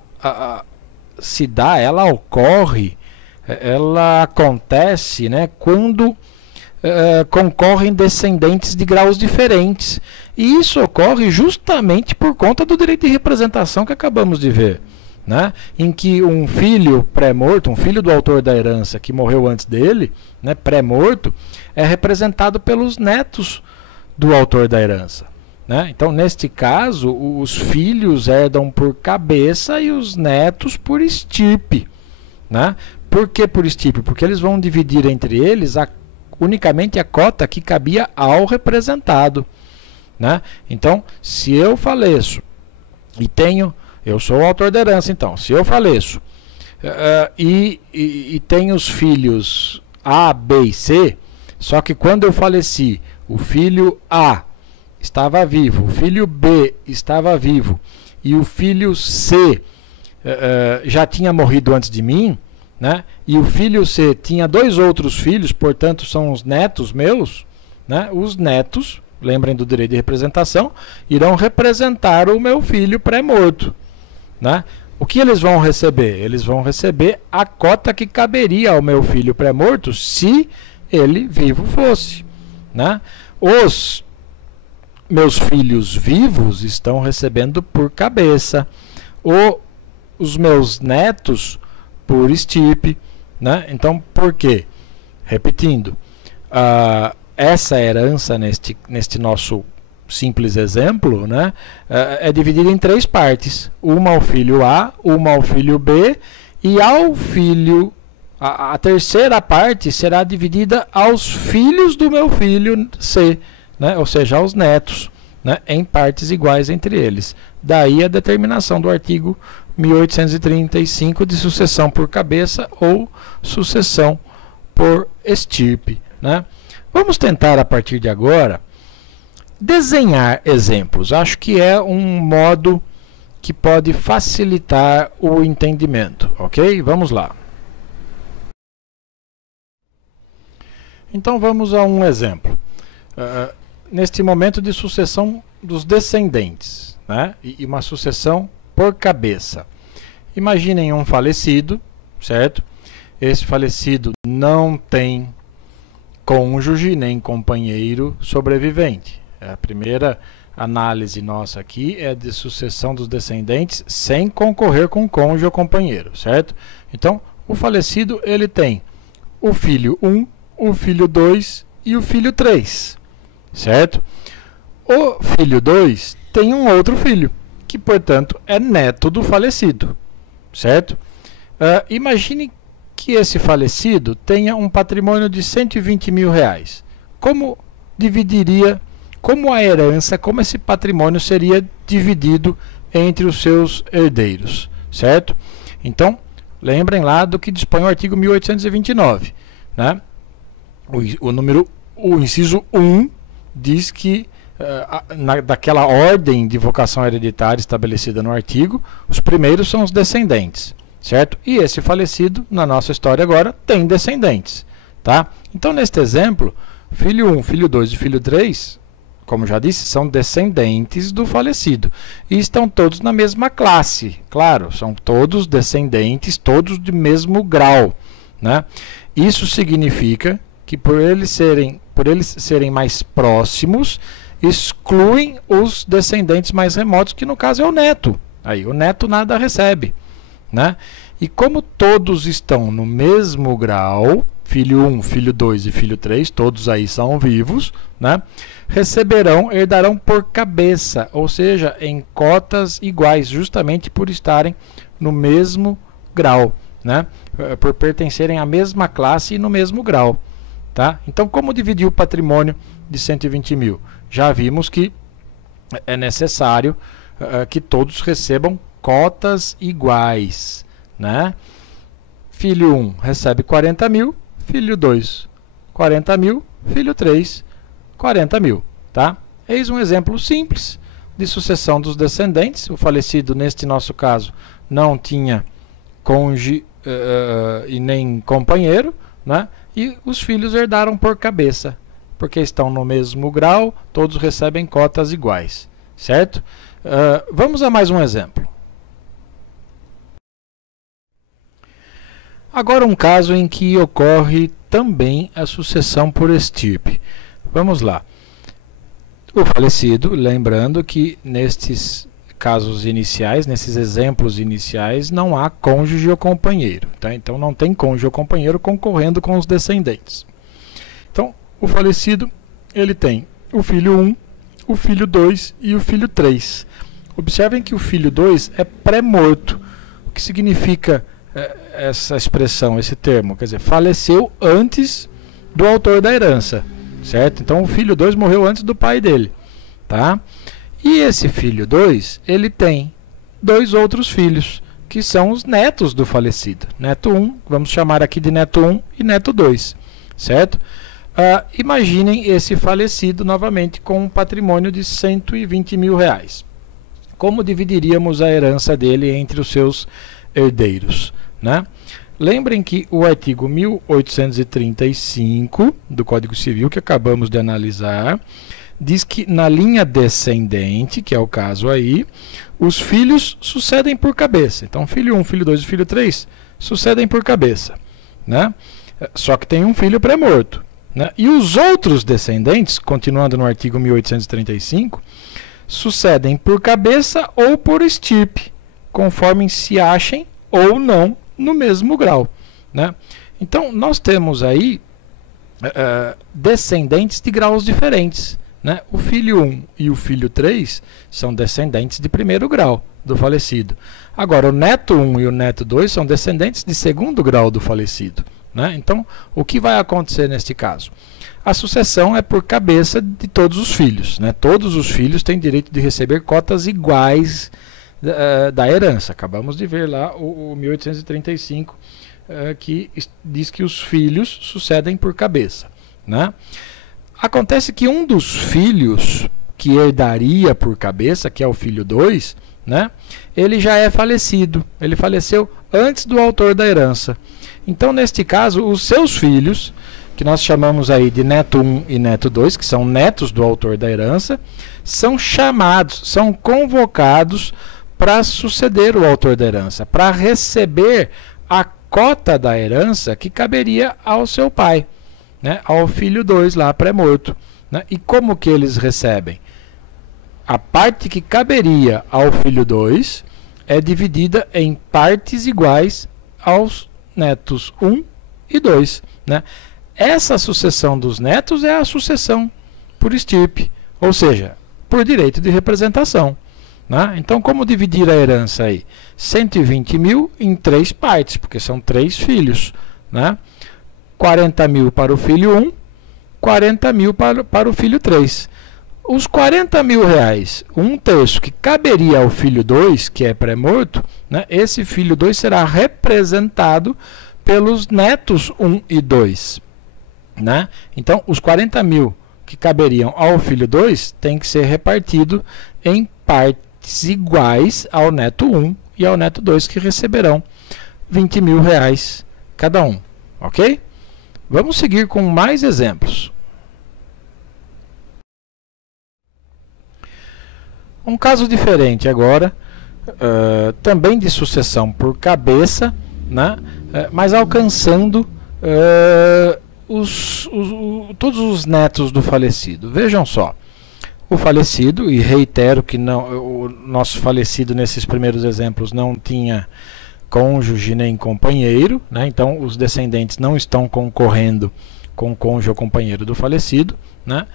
ocorre, ela acontece, né, quando concorrem descendentes de graus diferentes. E isso ocorre justamente por conta do direito de representação que acabamos de ver, né, em que um filho pré-morto, um filho do autor da herança que morreu antes dele, né, pré-morto, é representado pelos netos do autor da herança, né? Então, neste caso, os filhos herdam por cabeça e os netos por estirpe, né? Por que por estirpe? Porque eles vão dividir entre eles unicamente a cota que cabia ao representado, né? Então, se eu faleço e eu sou o autor da herança, então, se eu faleço e tenho os filhos A, B e C, só que quando eu faleci, o filho A estava vivo, o filho B estava vivo e o filho C já tinha morrido antes de mim, né? E o filho C tinha 2 outros filhos, portanto são os netos meus, né? Os netos, lembrem do direito de representação, irão representar o meu filho pré-morto, né? O que eles vão receber? Eles vão receber a cota que caberia ao meu filho pré-morto se ele vivo fosse, né? Os meus filhos vivos estão recebendo por cabeça, os meus netos por estirpe, né? Então, por quê? Repetindo, essa herança neste nosso simples exemplo, né, é dividida em 3 partes. Uma ao filho A, uma ao filho B, e ao filho... A terceira parte será dividida aos filhos do meu filho C, né, ou seja, aos netos, né, em partes iguais entre eles. Daí a determinação do artigo 1835 de sucessão por cabeça ou sucessão por estirpe, né? Vamos tentar, a partir de agora, desenhar exemplos. Acho que é um modo que pode facilitar o entendimento, ok? Vamos lá. Então vamos a um exemplo. Neste momento de sucessão dos descendentes, né? E uma sucessão por cabeça. Imaginem um falecido, certo? Esse falecido não tem cônjuge nem companheiro sobrevivente. A primeira análise nossa aqui é de sucessão dos descendentes sem concorrer com cônjuge ou companheiro, certo? Então, o falecido, ele tem o filho 1, o filho 2 e o filho 3, certo? O filho 2 tem um outro filho, que, portanto, é neto do falecido, certo? Imagine que esse falecido tenha um patrimônio de 120 mil reais. Como dividiria, como a herança, como esse patrimônio seria dividido entre os seus herdeiros, certo? Então, lembrem lá do que dispõe o artigo 1829, né? O inciso 1 diz que, daquela ordem de vocação hereditária estabelecida no artigo, os primeiros são os descendentes, certo? E esse falecido, na nossa história agora, tem descendentes, tá? Então, neste exemplo, filho 1, filho 2 e filho 3, como já disse, são descendentes do falecido. E estão todos na mesma classe, claro, são todos descendentes, todos de mesmo grau, né? Isso significa que por eles serem mais próximos, excluem os descendentes mais remotos, que no caso é o neto. Aí o neto nada recebe, né? E como todos estão no mesmo grau, filho 1, filho 2 e filho 3, todos aí são vivos, né? Herdarão por cabeça, ou seja, em cotas iguais, justamente por estarem no mesmo grau, né? Por pertencerem à mesma classe e no mesmo grau. Tá? Então, como dividir o patrimônio de 120 mil? Já vimos que é necessário que todos recebam cotas iguais, né? Filho 1 recebe 40 mil, filho 2 40 mil, filho 3 40 mil. Tá? Eis um exemplo simples de sucessão dos descendentes. O falecido, neste nosso caso, não tinha cônjuge e nem companheiro, né? E os filhos herdaram por cabeça, porque estão no mesmo grau, todos recebem cotas iguais, certo? Vamos a mais um exemplo. Agora um caso em que ocorre também a sucessão por estirpe. Vamos lá. O falecido, lembrando que nestes casos iniciais, nesses exemplos iniciais, não há cônjuge ou companheiro, tá? Então não tem cônjuge ou companheiro concorrendo com os descendentes. Então, o falecido, ele tem o filho 1, o filho 2 e o filho 3. Observem que o filho 2 é pré-morto. O que significa essa expressão, esse termo? Quer dizer, faleceu antes do autor da herança, certo? Então o filho 2 morreu antes do pai dele, tá? E esse filho 2, ele tem 2 outros filhos, que são os netos do falecido. Neto 1, vamos chamar aqui de neto 1 e neto 2, certo? Imaginem esse falecido novamente com um patrimônio de 120 mil reais. Como dividiríamos a herança dele entre os seus herdeiros, né? Lembrem que o artigo 1835 do Código Civil, que acabamos de analisar, diz que na linha descendente, que é o caso aí, os filhos sucedem por cabeça. Então, filho 1, filho 2 e filho 3 sucedem por cabeça, né? Só que tem um filho pré-morto, né? E os outros descendentes, continuando no artigo 1835, sucedem por cabeça ou por estirpe, conforme se achem ou não no mesmo grau, né? Então, nós temos aí descendentes de graus diferentes, né? O filho 1 e o filho 3 são descendentes de primeiro grau do falecido. Agora, o neto 1 e o neto 2 são descendentes de segundo grau do falecido, né? Então, o que vai acontecer neste caso? A sucessão é por cabeça de todos os filhos, né? Todos os filhos têm direito de receber cotas iguais da herança. Acabamos de ver lá o 1835, que diz que os filhos sucedem por cabeça, né? Acontece que um dos filhos que herdaria por cabeça, que é o filho 2, né? Ele já é falecido. Ele faleceu antes do autor da herança. Então, neste caso, os seus filhos, que nós chamamos aí de neto 1 e neto 2, que são netos do autor da herança, são chamados, são convocados para suceder o autor da herança, para receber a cota da herança que caberia ao seu pai, né, ao filho 2 lá pré-morto, né? E como que eles recebem? A parte que caberia ao filho 2 é dividida em partes iguais aos netos 1 e 2, né? Essa sucessão dos netos é a sucessão por estirpe, ou seja, por direito de representação, né? Então, como dividir a herança aí? 120 mil em 3 partes, porque são 3 filhos, né? 40 mil para o filho 1, 40 mil para o filho 3. Os 40 mil reais, 1/3 que caberia ao filho 2, que é pré-morto, né? Esse filho 2 será representado pelos netos 1 e 2. Né? Então, os 40 mil que caberiam ao filho 2 tem que ser repartido em partes iguais ao neto 1 e ao neto 2, que receberão 20 mil reais cada um. Ok? Vamos seguir com mais exemplos. Um caso diferente agora, também de sucessão por cabeça, né? Mas alcançando todos os netos do falecido. Vejam só, o falecido, e reitero que o nosso falecido nesses primeiros exemplos não tinha cônjuge nem companheiro, né? Então os descendentes não estão concorrendo com o cônjuge ou companheiro do falecido, né?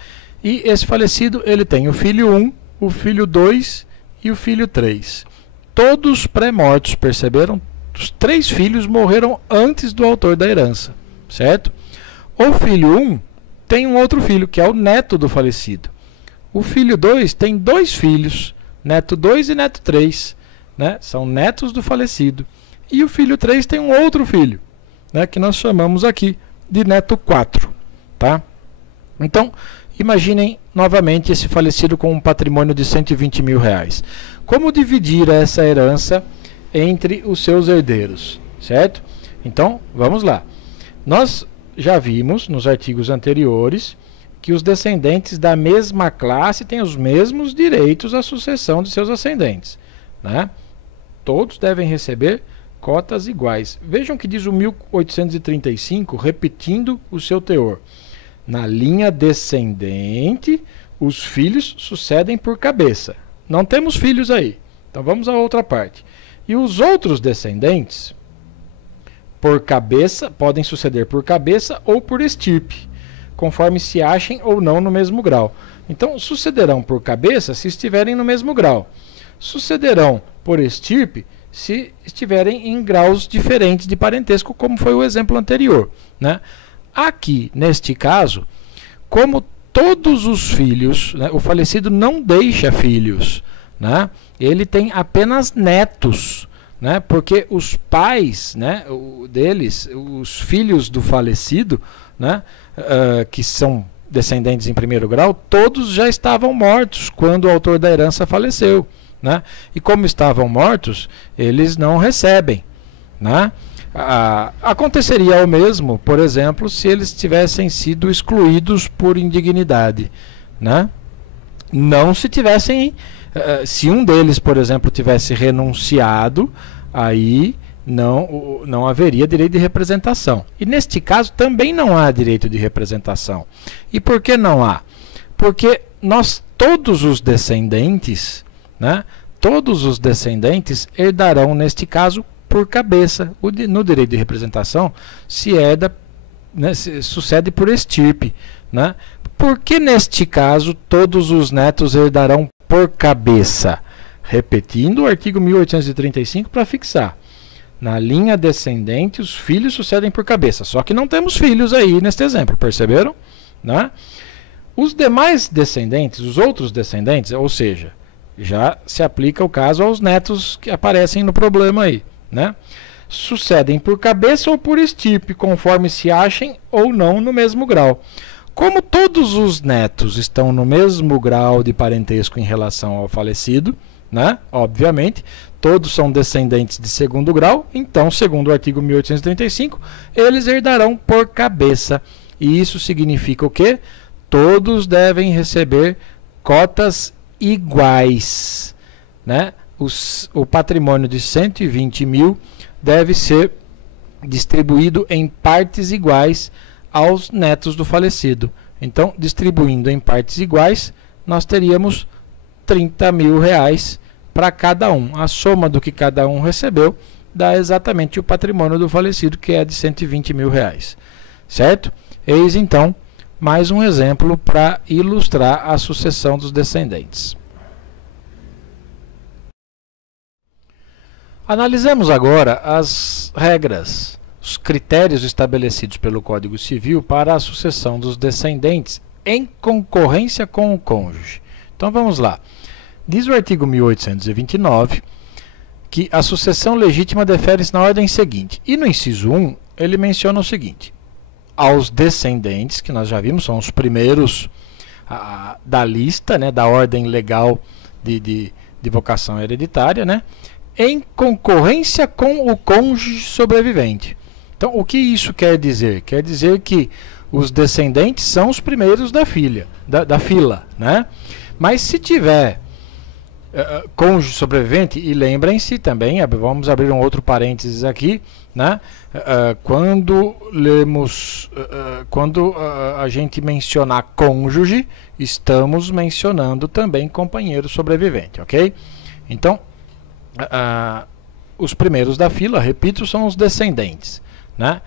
E esse falecido, ele tem o filho 1, o filho 2 e o filho 3. Todos pré-mortos, perceberam? Os 3 filhos morreram antes do autor da herança, certo? O filho 1 tem um outro filho, que é o neto do falecido. O filho 2 tem 2 filhos, neto 2 e neto 3, né? São netos do falecido. E o filho 3 tem um outro filho, né? Que nós chamamos aqui de neto 4. Tá? Então, imaginem novamente esse falecido com um patrimônio de 120 mil reais. Como dividir essa herança entre os seus herdeiros? Certo? Então, vamos lá. Nós já vimos nos artigos anteriores que os descendentes da mesma classe têm os mesmos direitos à sucessão de seus ascendentes, né? Todos devem receber cotas iguais. Vejam que diz o 1835, repetindo o seu teor. Na linha descendente, os filhos sucedem por cabeça. Não temos filhos aí. Então vamos à outra parte. E os outros descendentes por cabeça, podem suceder por cabeça ou por estirpe, conforme se achem ou não no mesmo grau. Então, sucederão por cabeça se estiverem no mesmo grau. Sucederão por estirpe se estiverem em graus diferentes de parentesco, como foi o exemplo anterior, né? Aqui, neste caso, como todos os filhos, né, o falecido não deixa filhos, né? Ele tem apenas netos, né? Porque os pais, né, deles, os filhos do falecido, né, que são descendentes em primeiro grau, todos já estavam mortos quando o autor da herança faleceu, né? E como estavam mortos, eles não recebem, né? Aconteceria o mesmo, por exemplo, se eles tivessem sido excluídos por indignidade, né? Não se tivessem, se um deles, por exemplo, tivesse renunciado, aí não haveria direito de representação. E neste caso também não há direito de representação. E por que não há? Porque todos os descendentes, né, todos os descendentes herdarão, neste caso, por cabeça. No direito de representação se herda né, sucede por estirpe, né? Por que neste caso todos os netos herdarão por cabeça? Repetindo o artigo 1835 para fixar. Na linha descendente, os filhos sucedem por cabeça. Só que não temos filhos aí neste exemplo, perceberam? Né? Os demais descendentes, os outros descendentes, ou seja, já se aplica o caso aos netos que aparecem no problema aí, né? Sucedem por cabeça ou por estirpe, conforme se achem ou não no mesmo grau. Como todos os netos estão no mesmo grau de parentesco em relação ao falecido, né? Obviamente, todos são descendentes de segundo grau, então, segundo o artigo 1835, eles herdarão por cabeça. E isso significa o quê? Todos devem receber cotas iguais, né? O patrimônio de 120 mil deve ser distribuído em partes iguais aos netos do falecido. Então, distribuindo em partes iguais, nós teríamos 30 mil reais para cada um. A soma do que cada um recebeu dá exatamente o patrimônio do falecido, que é de 120 mil reais. Certo? Eis então mais um exemplo para ilustrar a sucessão dos descendentes. Analisemos agora as regras, os critérios estabelecidos pelo Código Civil para a sucessão dos descendentes em concorrência com o cônjuge. Então vamos lá. Diz o artigo 1829 que a sucessão legítima defere-se na ordem seguinte. E no inciso 1, ele menciona o seguinte: aos descendentes, que nós já vimos, são os primeiros da lista, né, da ordem legal de vocação hereditária, né, em concorrência com o cônjuge sobrevivente. Então, o que isso quer dizer? Quer dizer que os descendentes são os primeiros da fila, né? Mas se tiver cônjuge sobrevivente, e lembrem-se também, vamos abrir um outro parênteses aqui, né? Quando a gente mencionar cônjuge, estamos mencionando também companheiro sobrevivente, ok? Então, os primeiros da fila, repito, são os descendentes, né?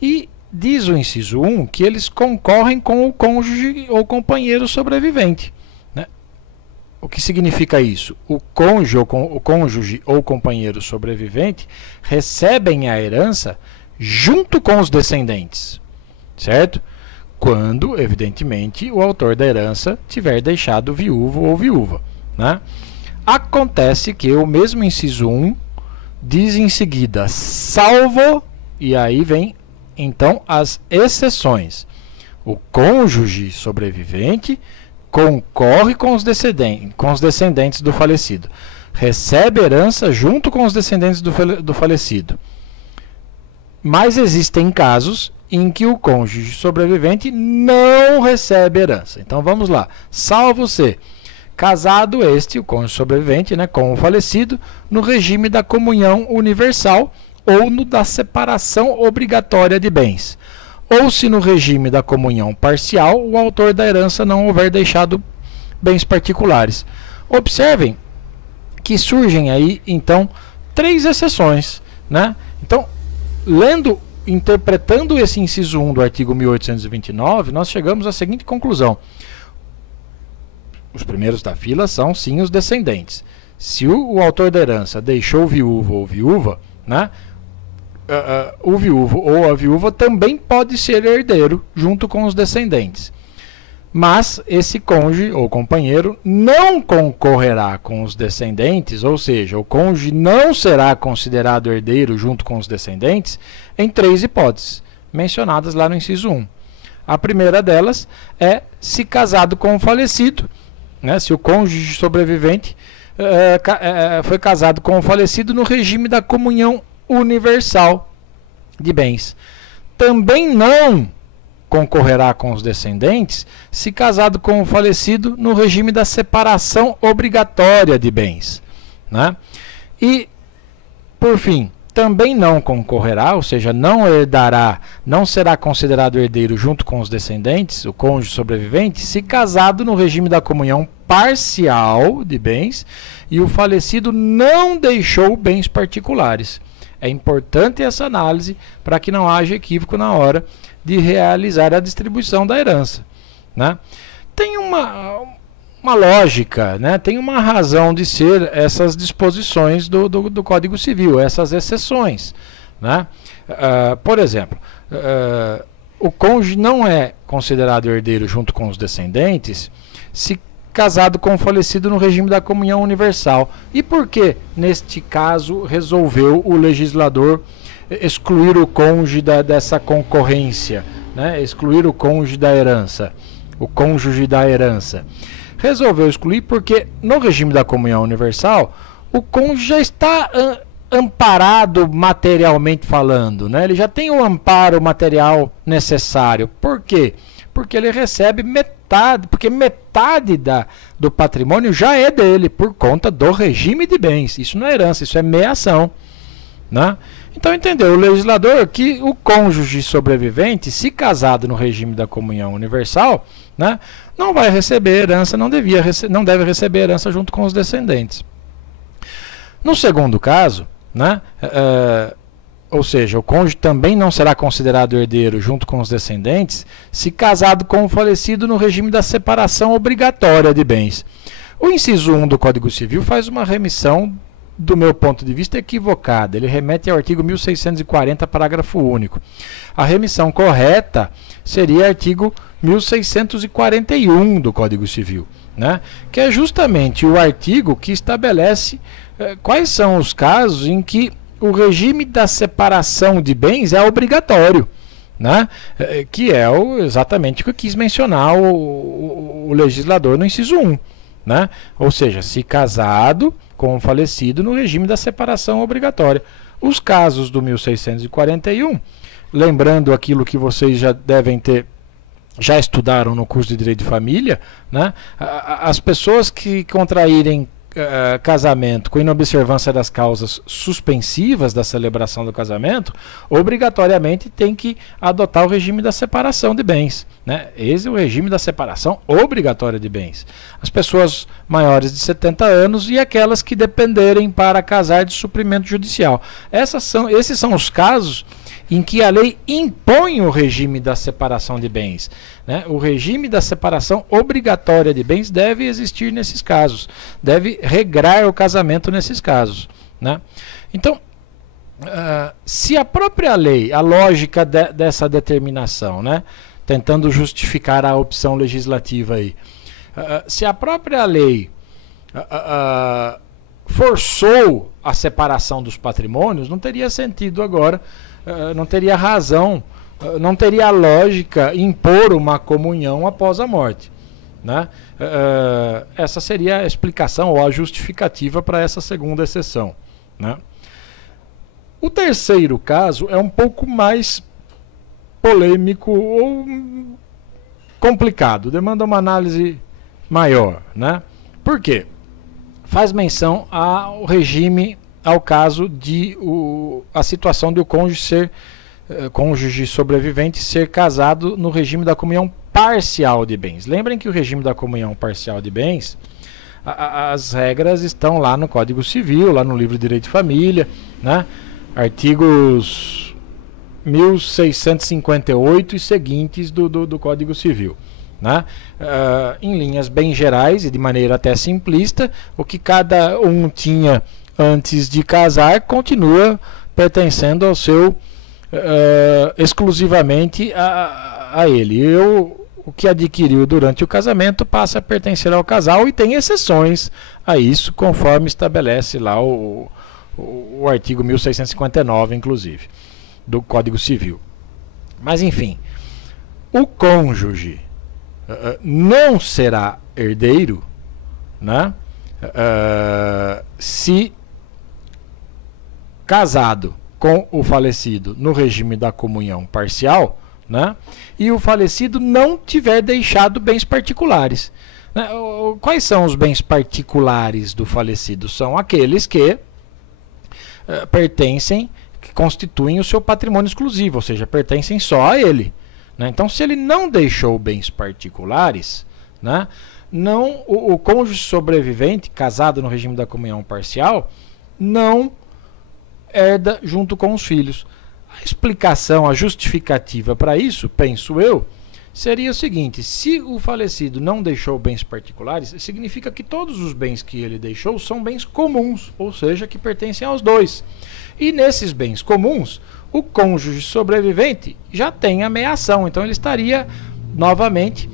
E diz o inciso 1 que eles concorrem com o cônjuge ou companheiro sobrevivente. O que significa isso? O cônjuge ou companheiro sobrevivente recebem a herança junto com os descendentes, certo? Quando, evidentemente, o autor da herança tiver deixado viúvo ou viúva, né? Acontece que o mesmo inciso 1 diz em seguida, salvo, e aí vem então as exceções. O cônjuge sobrevivente concorre com os descendentes do falecido. Recebe herança junto com os descendentes do falecido. Mas existem casos em que o cônjuge sobrevivente não recebe herança. Então vamos lá. Salvo se casado o cônjuge sobrevivente, né, com o falecido, no regime da comunhão universal ou no da separação obrigatória de bens. Ou se no regime da comunhão parcial o autor da herança não houver deixado bens particulares. Observem que surgem aí, então, 3 exceções, né? Então, interpretando esse inciso 1 do artigo 1829, nós chegamos à seguinte conclusão. Os primeiros da fila são, sim, os descendentes. Se o autor da herança deixou viúvo ou viúva, né? O viúvo ou a viúva também pode ser herdeiro junto com os descendentes. Mas esse cônjuge ou companheiro não concorrerá com os descendentes, ou seja, o cônjuge não será considerado herdeiro junto com os descendentes em 3 hipóteses, mencionadas lá no inciso 1. A primeira delas é se casado com o falecido, né, se o cônjuge sobrevivente foi casado com o falecido no regime da comunhão universal de bens. Também não concorrerá com os descendentes se casado com o falecido no regime da separação obrigatória de bens, né? E, por fim, também não concorrerá, ou seja, não herdará, não será considerado herdeiro junto com os descendentes, o cônjuge sobrevivente, se casado no regime da comunhão parcial de bens e o falecido não deixou bens particulares. É importante essa análise para que não haja equívoco na hora de realizar a distribuição da herança, né? Tem uma lógica, né? Tem uma razão de ser essas disposições do Código Civil, essas exceções, né? Por exemplo, o cônjuge não é considerado herdeiro junto com os descendentes se casado com o falecido no regime da comunhão universal. E por que, neste caso, resolveu o legislador excluir o cônjuge dessa concorrência, né? Excluir o cônjuge da herança, o cônjuge da herança? Resolveu excluir porque no regime da comunhão universal o cônjuge já está amparado materialmente falando, né? Ele já tem o amparo material necessário. Por quê? Porque ele recebe metade, porque metade do patrimônio já é dele por conta do regime de bens. Isso não é herança, isso é meação, né? Então entendeu o legislador que o cônjuge sobrevivente, se casado no regime da comunhão universal, né, não vai receber herança, não deve receber herança junto com os descendentes. No segundo caso, né, ou seja, o cônjuge também não será considerado herdeiro junto com os descendentes se casado com o falecido no regime da separação obrigatória de bens. O inciso 1 do Código Civil faz uma remissão, do meu ponto de vista, equivocada. Ele remete ao artigo 1640, parágrafo único. A remissão correta seria artigo 1641 do Código Civil, né? Que é justamente o artigo que estabelece quais são os casos em que o regime da separação de bens é obrigatório, né? Que é exatamente o que quis mencionar o legislador no inciso 1. Né? Ou seja, se casado com o falecido no regime da separação obrigatória. Os casos do 1641, lembrando aquilo que vocês já estudaram no curso de Direito de Família, né? As pessoas que contraírem casamento com inobservância das causas suspensivas da celebração do casamento, obrigatoriamente tem que adotar o regime da separação de bens, né? Esse é o regime da separação obrigatória de bens. As pessoas maiores de 70 anos e aquelas que dependerem para casar de suprimento judicial. Esses são os casos em que a lei impõe o regime da separação de bens, né? O regime da separação obrigatória de bens deve existir nesses casos, deve regrar o casamento nesses casos, né? Então, se a própria lei, a lógica dessa determinação, né, tentando justificar a opção legislativa aí, se a própria lei forçou a separação dos patrimônios, não teria sentido agora, não teria razão, não teria lógica impor uma comunhão após a morte, né? Essa seria a explicação ou a justificativa para essa segunda exceção, né? O terceiro caso é um pouco mais polêmico ou complicado, demanda uma análise maior, né? Por quê? Faz menção ao regime, ao caso de a situação de o cônjuge sobrevivente ser casado no regime da comunhão parcial de bens. Lembrem que o regime da comunhão parcial de bens, as regras estão lá no Código Civil, lá no livro de Direito de Família, né? Artigos 1658 e seguintes do Código Civil, né? Em linhas bem gerais e de maneira até simplista, o que cada um tinha antes de casar continua pertencendo ao seu exclusivamente a ele. O que adquiriu durante o casamento passa a pertencer ao casal e tem exceções a isso, conforme estabelece lá o artigo 1659, inclusive, do Código Civil. Mas, enfim, o cônjuge não será herdeiro, né, se casado com o falecido no regime da comunhão parcial, né, e o falecido não tiver deixado bens particulares, né? Quais são os bens particulares do falecido? São aqueles que pertencem, que constituem o seu patrimônio exclusivo, ou seja, pertencem só a ele. Né? Então, se ele não deixou bens particulares, né, não, o cônjuge sobrevivente, casado no regime da comunhão parcial, não herda junto com os filhos. A explicação, a justificativa para isso, penso eu, seria o seguinte: se o falecido não deixou bens particulares, significa que todos os bens que ele deixou são bens comuns, ou seja, que pertencem aos dois. E nesses bens comuns, o cônjuge sobrevivente já tem a meação, então ele estaria novamente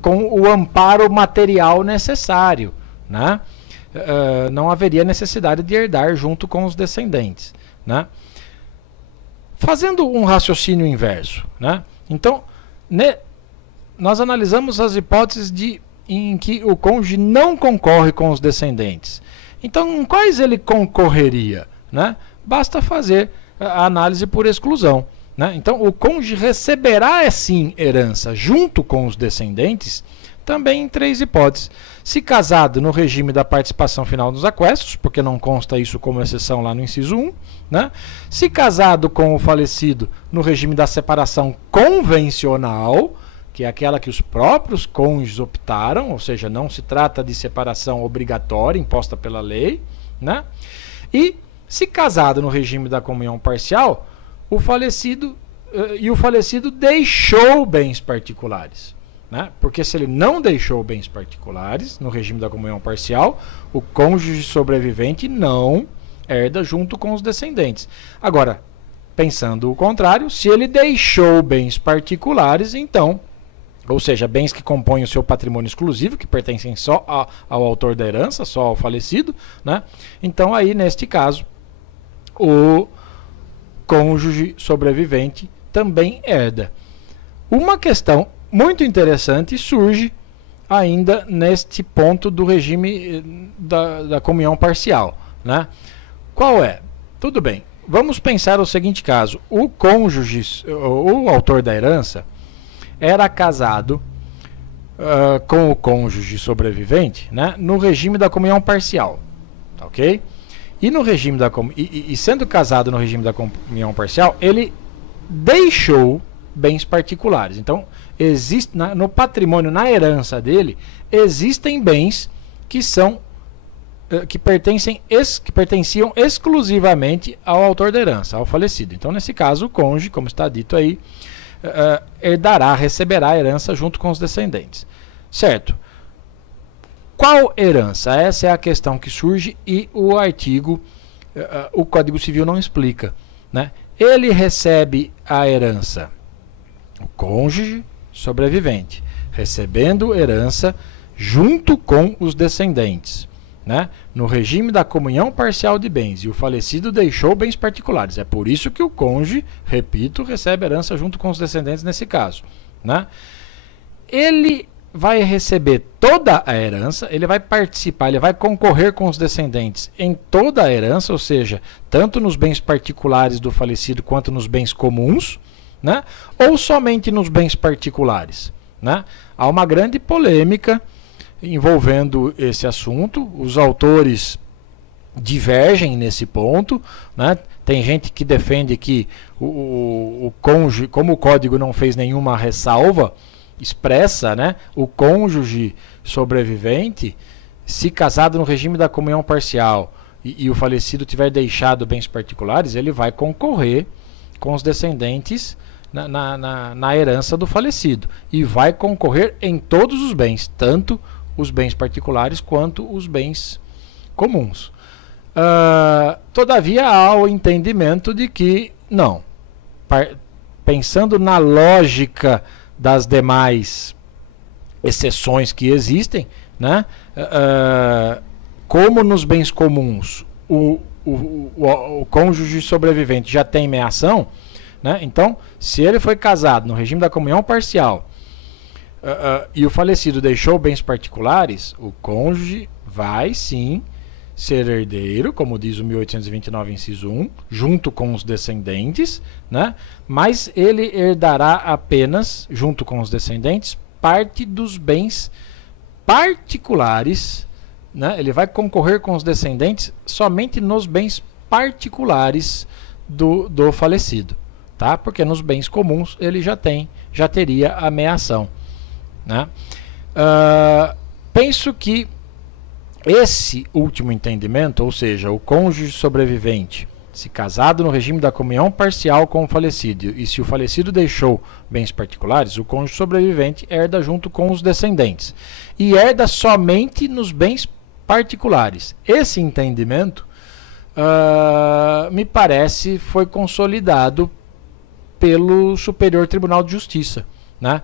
com o amparo material necessário, né? Não haveria necessidade de herdar junto com os descendentes, né? Fazendo um raciocínio inverso, né? Então, nós analisamos as hipóteses em que o cônjuge não concorre com os descendentes. Então, em quais ele concorreria, né? Basta fazer a análise por exclusão, né? Então, o cônjuge receberá, sim, herança junto com os descendentes, também em 3 hipóteses. Se casado no regime da participação final dos aquestos, porque não consta isso como exceção lá no inciso 1, né? Se casado com o falecido no regime da separação convencional, que é aquela que os próprios cônjuges optaram, ou seja, não se trata de separação obrigatória imposta pela lei, né? E se casado no regime da comunhão parcial, o falecido deixou bens particulares, né? Porque se ele não deixou bens particulares no regime da comunhão parcial, o cônjuge sobrevivente não herda junto com os descendentes. Agora, pensando o contrário, se ele deixou bens particulares, então, ou seja, bens que compõem o seu patrimônio exclusivo, que pertencem só ao autor da herança, só ao falecido, né? Então aí, neste caso, o cônjuge sobrevivente também herda. Uma questão muito interessante surge ainda neste ponto do regime da comunhão parcial, né? Qual é? Tudo bem, vamos pensar o seguinte caso: o cônjuge, o autor da herança, era casado com o cônjuge sobrevivente, né, no regime da comunhão parcial, tá, ok? E no regime e sendo casado no regime da comunhão parcial, ele deixou bens particulares. Então, existe no patrimônio, na herança dele, existem bens que pertenciam exclusivamente ao autor da herança, ao falecido. Então, nesse caso, o cônjuge, como está dito aí, receberá a herança junto com os descendentes. Certo? Qual herança? Essa é a questão que surge e o artigo, o Código Civil não explica, né? Ele recebe a herança, o cônjuge sobrevivente, recebendo herança junto com os descendentes, né? No regime da comunhão parcial de bens, e o falecido deixou bens particulares. É por isso que o cônjuge, repito, recebe herança junto com os descendentes nesse caso, né? Ele vai receber toda a herança, ele vai participar, ele vai concorrer com os descendentes em toda a herança, ou seja, tanto nos bens particulares do falecido quanto nos bens comuns, né? Ou somente nos bens particulares, né? Há uma grande polêmica envolvendo esse assunto, os autores divergem nesse ponto, né? Tem gente que defende que o cônjuge, como o código não fez nenhuma ressalva expressa, né, o cônjuge sobrevivente, se casado no regime da comunhão parcial e o falecido tiver deixado bens particulares, ele vai concorrer com os descendentes na herança do falecido e vai concorrer em todos os bens, tanto os bens particulares quanto os bens comuns. Todavia há o entendimento de que não, pensando na lógica das demais exceções que existem, né? Como nos bens comuns o cônjuge sobrevivente já tem meação, né? Então, se ele foi casado no regime da comunhão parcial e o falecido deixou bens particulares, o cônjuge vai sim ser herdeiro, como diz o 1829, inciso 1, junto com os descendentes, né? Mas ele herdará apenas, junto com os descendentes, parte dos bens particulares né? Ele vai concorrer com os descendentes somente nos bens particulares do falecido, tá? Porque nos bens comuns ele já teria a meação, né? Penso que esse último entendimento, ou seja, o cônjuge sobrevivente, se casado no regime da comunhão parcial com o falecido, e se o falecido deixou bens particulares, o cônjuge sobrevivente herda junto com os descendentes, e herda somente nos bens particulares. Esse entendimento, me parece, foi consolidado pelo Superior Tribunal de Justiça, né?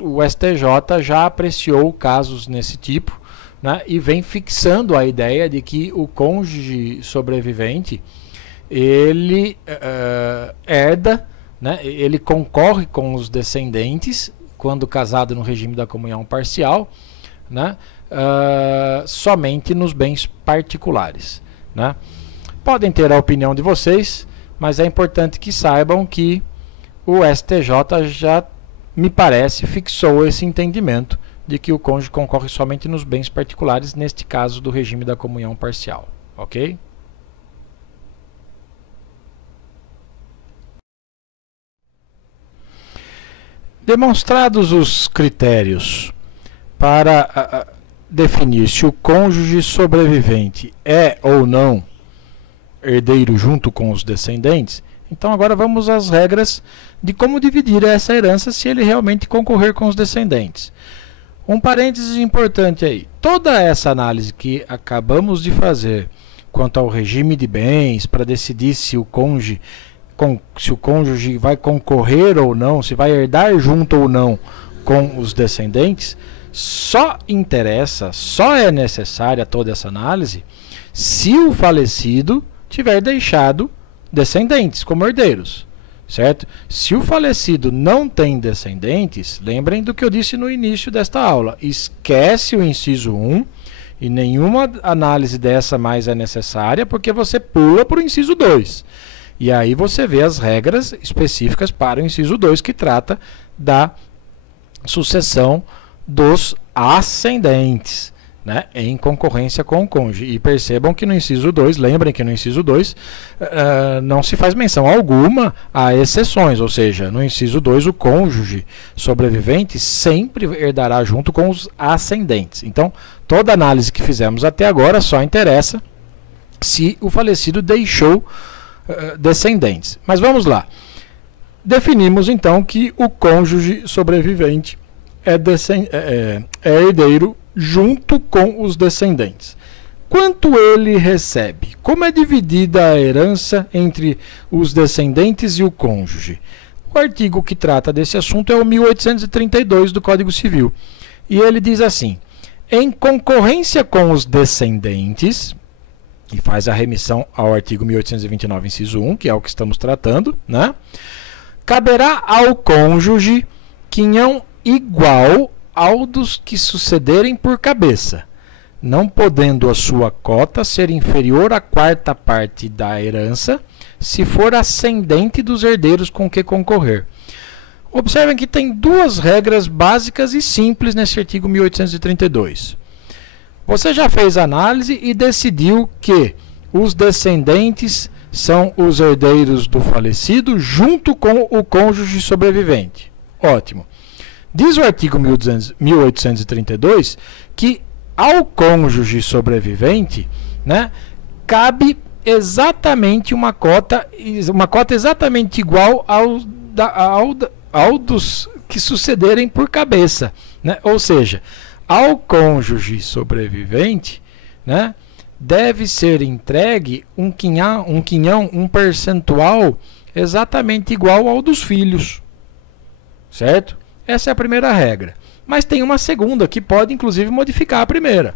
O STJ já apreciou casos nesse tipo, né? E vem fixando a ideia de que o cônjuge sobrevivente ele herda, né? Ele concorre com os descendentes quando casado no regime da comunhão parcial, né? Somente nos bens particulares, né? Podem ter a opinião de vocês, mas é importante que saibam que o STJ já, me parece, fixou esse entendimento de que o cônjuge concorre somente nos bens particulares, neste caso do regime da comunhão parcial, ok? Demonstrados os critérios para definir se o cônjuge sobrevivente é ou não herdeiro junto com os descendentes, então agora vamos às regras de como dividir essa herança se ele realmente concorrer com os descendentes. Um parênteses importante aí, toda essa análise que acabamos de fazer quanto ao regime de bens para decidir se o cônjuge vai concorrer ou não, se vai herdar junto ou não com os descendentes, só é necessária toda essa análise se o falecido tiver deixado descendentes como herdeiros, certo? Se o falecido não tem descendentes, lembrem do que eu disse no início desta aula, esquece o inciso 1 e nenhuma análise dessa mais é necessária, porque você pula para o inciso 2. E aí você vê as regras específicas para o inciso 2, que trata da sucessão dos ascendentes, né, em concorrência com o cônjuge. E percebam que no inciso 2, lembrem que no inciso 2 não se faz menção alguma a exceções, ou seja, no inciso 2 o cônjuge sobrevivente sempre herdará junto com os ascendentes. Então, toda análise que fizemos até agora só interessa se o falecido deixou descendentes. Mas vamos lá. Definimos então que o cônjuge sobrevivente é herdeiro junto com os descendentes. Quanto ele recebe? Como é dividida a herança entre os descendentes e o cônjuge? O artigo que trata desse assunto é o 1832 do Código Civil. E ele diz assim: em concorrência com os descendentes, e faz a remissão ao artigo 1829, inciso 1, que é o que estamos tratando, né? Caberá ao cônjuge quinhão igual ao dos que sucederem por cabeça, não podendo a sua cota ser inferior à quarta parte da herança, se for ascendente dos herdeiros com que concorrer. Observem que tem duas regras básicas e simples nesse artigo 1832. Você já fez a análise e decidiu que os descendentes são os herdeiros do falecido junto com o cônjuge sobrevivente. Ótimo. Diz o artigo 1832 que ao cônjuge sobrevivente, né, cabe exatamente uma cota exatamente igual ao dos que sucederem por cabeça, né? Ou seja, ao cônjuge sobrevivente, né, deve ser entregue um percentual exatamente igual ao dos filhos, certo? Essa é a primeira regra. Mas tem uma segunda que pode, inclusive, modificar a primeira,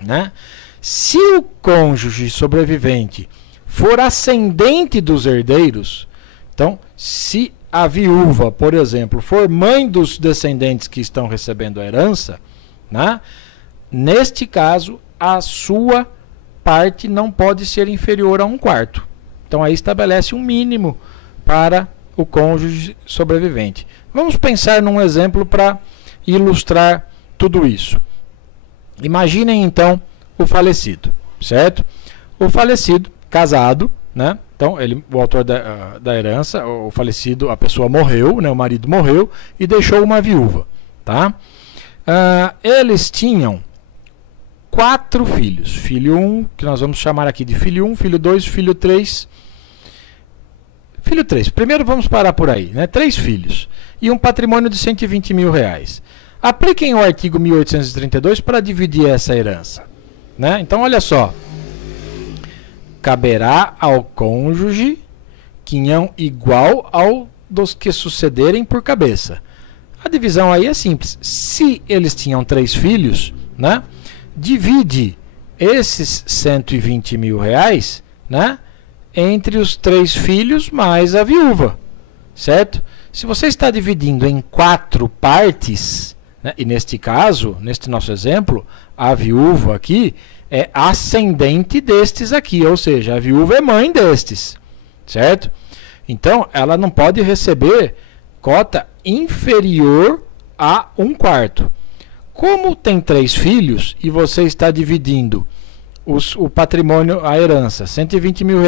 né? Se o cônjuge sobrevivente for ascendente dos herdeiros, então, se a viúva, por exemplo, for mãe dos descendentes que estão recebendo a herança, né, neste caso, a sua parte não pode ser inferior a 1/4. Então, aí estabelece um mínimo para o cônjuge sobrevivente. Vamos pensar num exemplo para ilustrar tudo isso. Imaginem, então, o falecido, certo? O falecido, casado, né? Então, o autor da herança, o falecido, a pessoa morreu, né? O marido morreu e deixou uma viúva, tá? Eles tinham 4 filhos. Filho 1, que nós vamos chamar aqui de filho 1, filho 2, filho 3. Filho 3, primeiro vamos parar por aí, né? 3 filhos e um patrimônio de R$120 mil. Apliquem o artigo 1832 para dividir essa herança, né? Então, olha só. Caberá ao cônjuge quinhão igual ao dos que sucederem por cabeça. A divisão aí é simples. Se eles tinham 3 filhos, né? Divide esses R$120 mil, né? Entre os 3 filhos mais a viúva, certo? Se você está dividindo em 4 partes, né? E neste caso, neste nosso exemplo, a viúva aqui é ascendente destes aqui, ou seja, a viúva é mãe destes, certo? Então, ela não pode receber cota inferior a 1/4. Como tem 3 filhos e você está dividindo o patrimônio, a herança, R$120 mil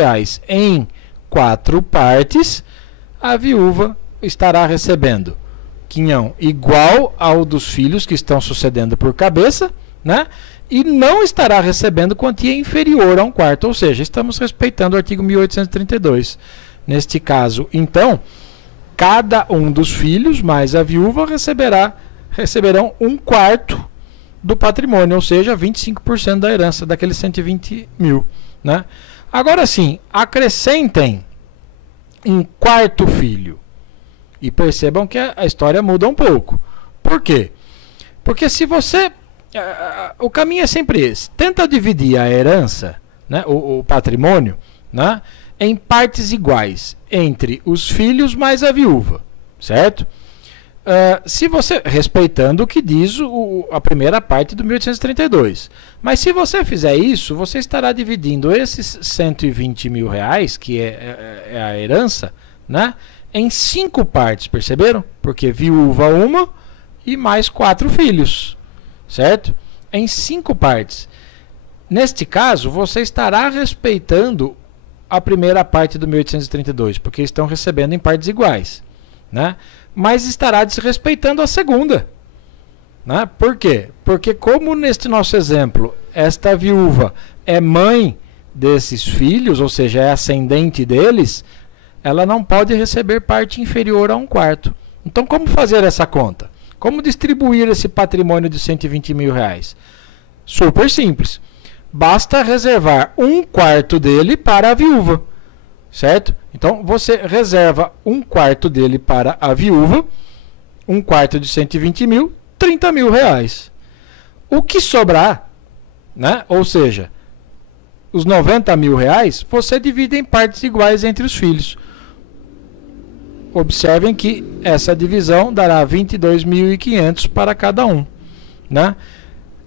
em 4 partes, a viúva estará recebendo quinhão igual ao dos filhos que estão sucedendo por cabeça, né? E não estará recebendo quantia inferior a 1/4, ou seja, estamos respeitando o artigo 1832. Neste caso, então, cada um dos filhos mais a viúva receberão 1/4 do patrimônio, ou seja, 25% da herança daqueles 120 mil, né? Agora sim, acrescentem um 4º filho e percebam que a história muda um pouco. Por quê? Porque se você... o caminho é sempre esse. Tenta dividir a herança, né, o patrimônio, né, em partes iguais entre os filhos mais a viúva, certo? Se você, respeitando o que diz a primeira parte do 1832. Mas se você fizer isso, você estará dividindo esses R$120 mil, que é a herança, né, em 5 partes, perceberam? Porque viúva uma e mais 4 filhos, certo? Em 5 partes. Neste caso, você estará respeitando a primeira parte do 1832, porque estão recebendo em partes iguais, né? Mas estará desrespeitando a segunda, né? Por quê? Porque como neste nosso exemplo, esta viúva é mãe desses filhos, ou seja, é ascendente deles, ela não pode receber parte inferior a 1/4. Então, como fazer essa conta? Como distribuir esse patrimônio de R$120 mil? Super simples. Basta reservar 1/4 dele para a viúva, certo? Então, você reserva 1/4 dele para a viúva, 1/4 de 120 mil, R$30 mil. O que sobrar, né? Ou seja, os R$90 mil, você divide em partes iguais entre os filhos. Observem que essa divisão dará 22.500 para cada um, né?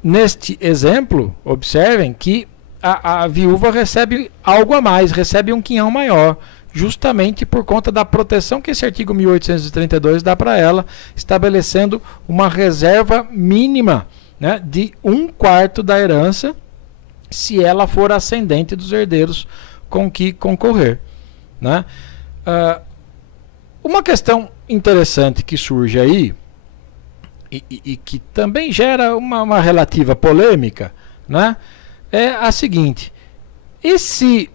Neste exemplo, observem que a viúva recebe algo a mais, recebe um quinhão maior, justamente por conta da proteção que esse artigo 1832 dá para ela, estabelecendo uma reserva mínima, né, de 1/4 da herança, se ela for ascendente dos herdeiros com que concorrer, né? Uma questão interessante que surge aí, e que também gera uma relativa polêmica, né, é a seguinte: e se...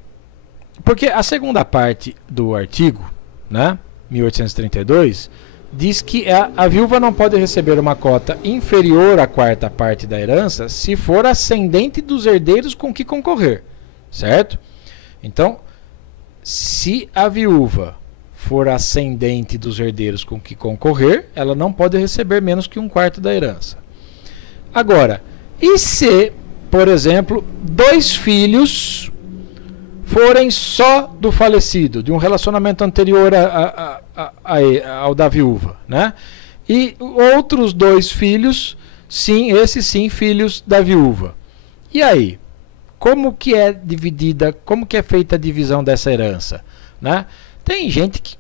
Porque a segunda parte do artigo, né, 1832, diz que a viúva não pode receber uma cota inferior à 4ª parte da herança se for ascendente dos herdeiros com que concorrer, certo? Então, se a viúva for ascendente dos herdeiros com que concorrer, ela não pode receber menos que 1/4 da herança. Agora, e se, por exemplo, 2 filhos forem só do falecido, de um relacionamento anterior ao da viúva, né? E outros 2 filhos, sim, esses sim, filhos da viúva. E aí? Como que é dividida, como que é feita a divisão dessa herança, né? Tem gente que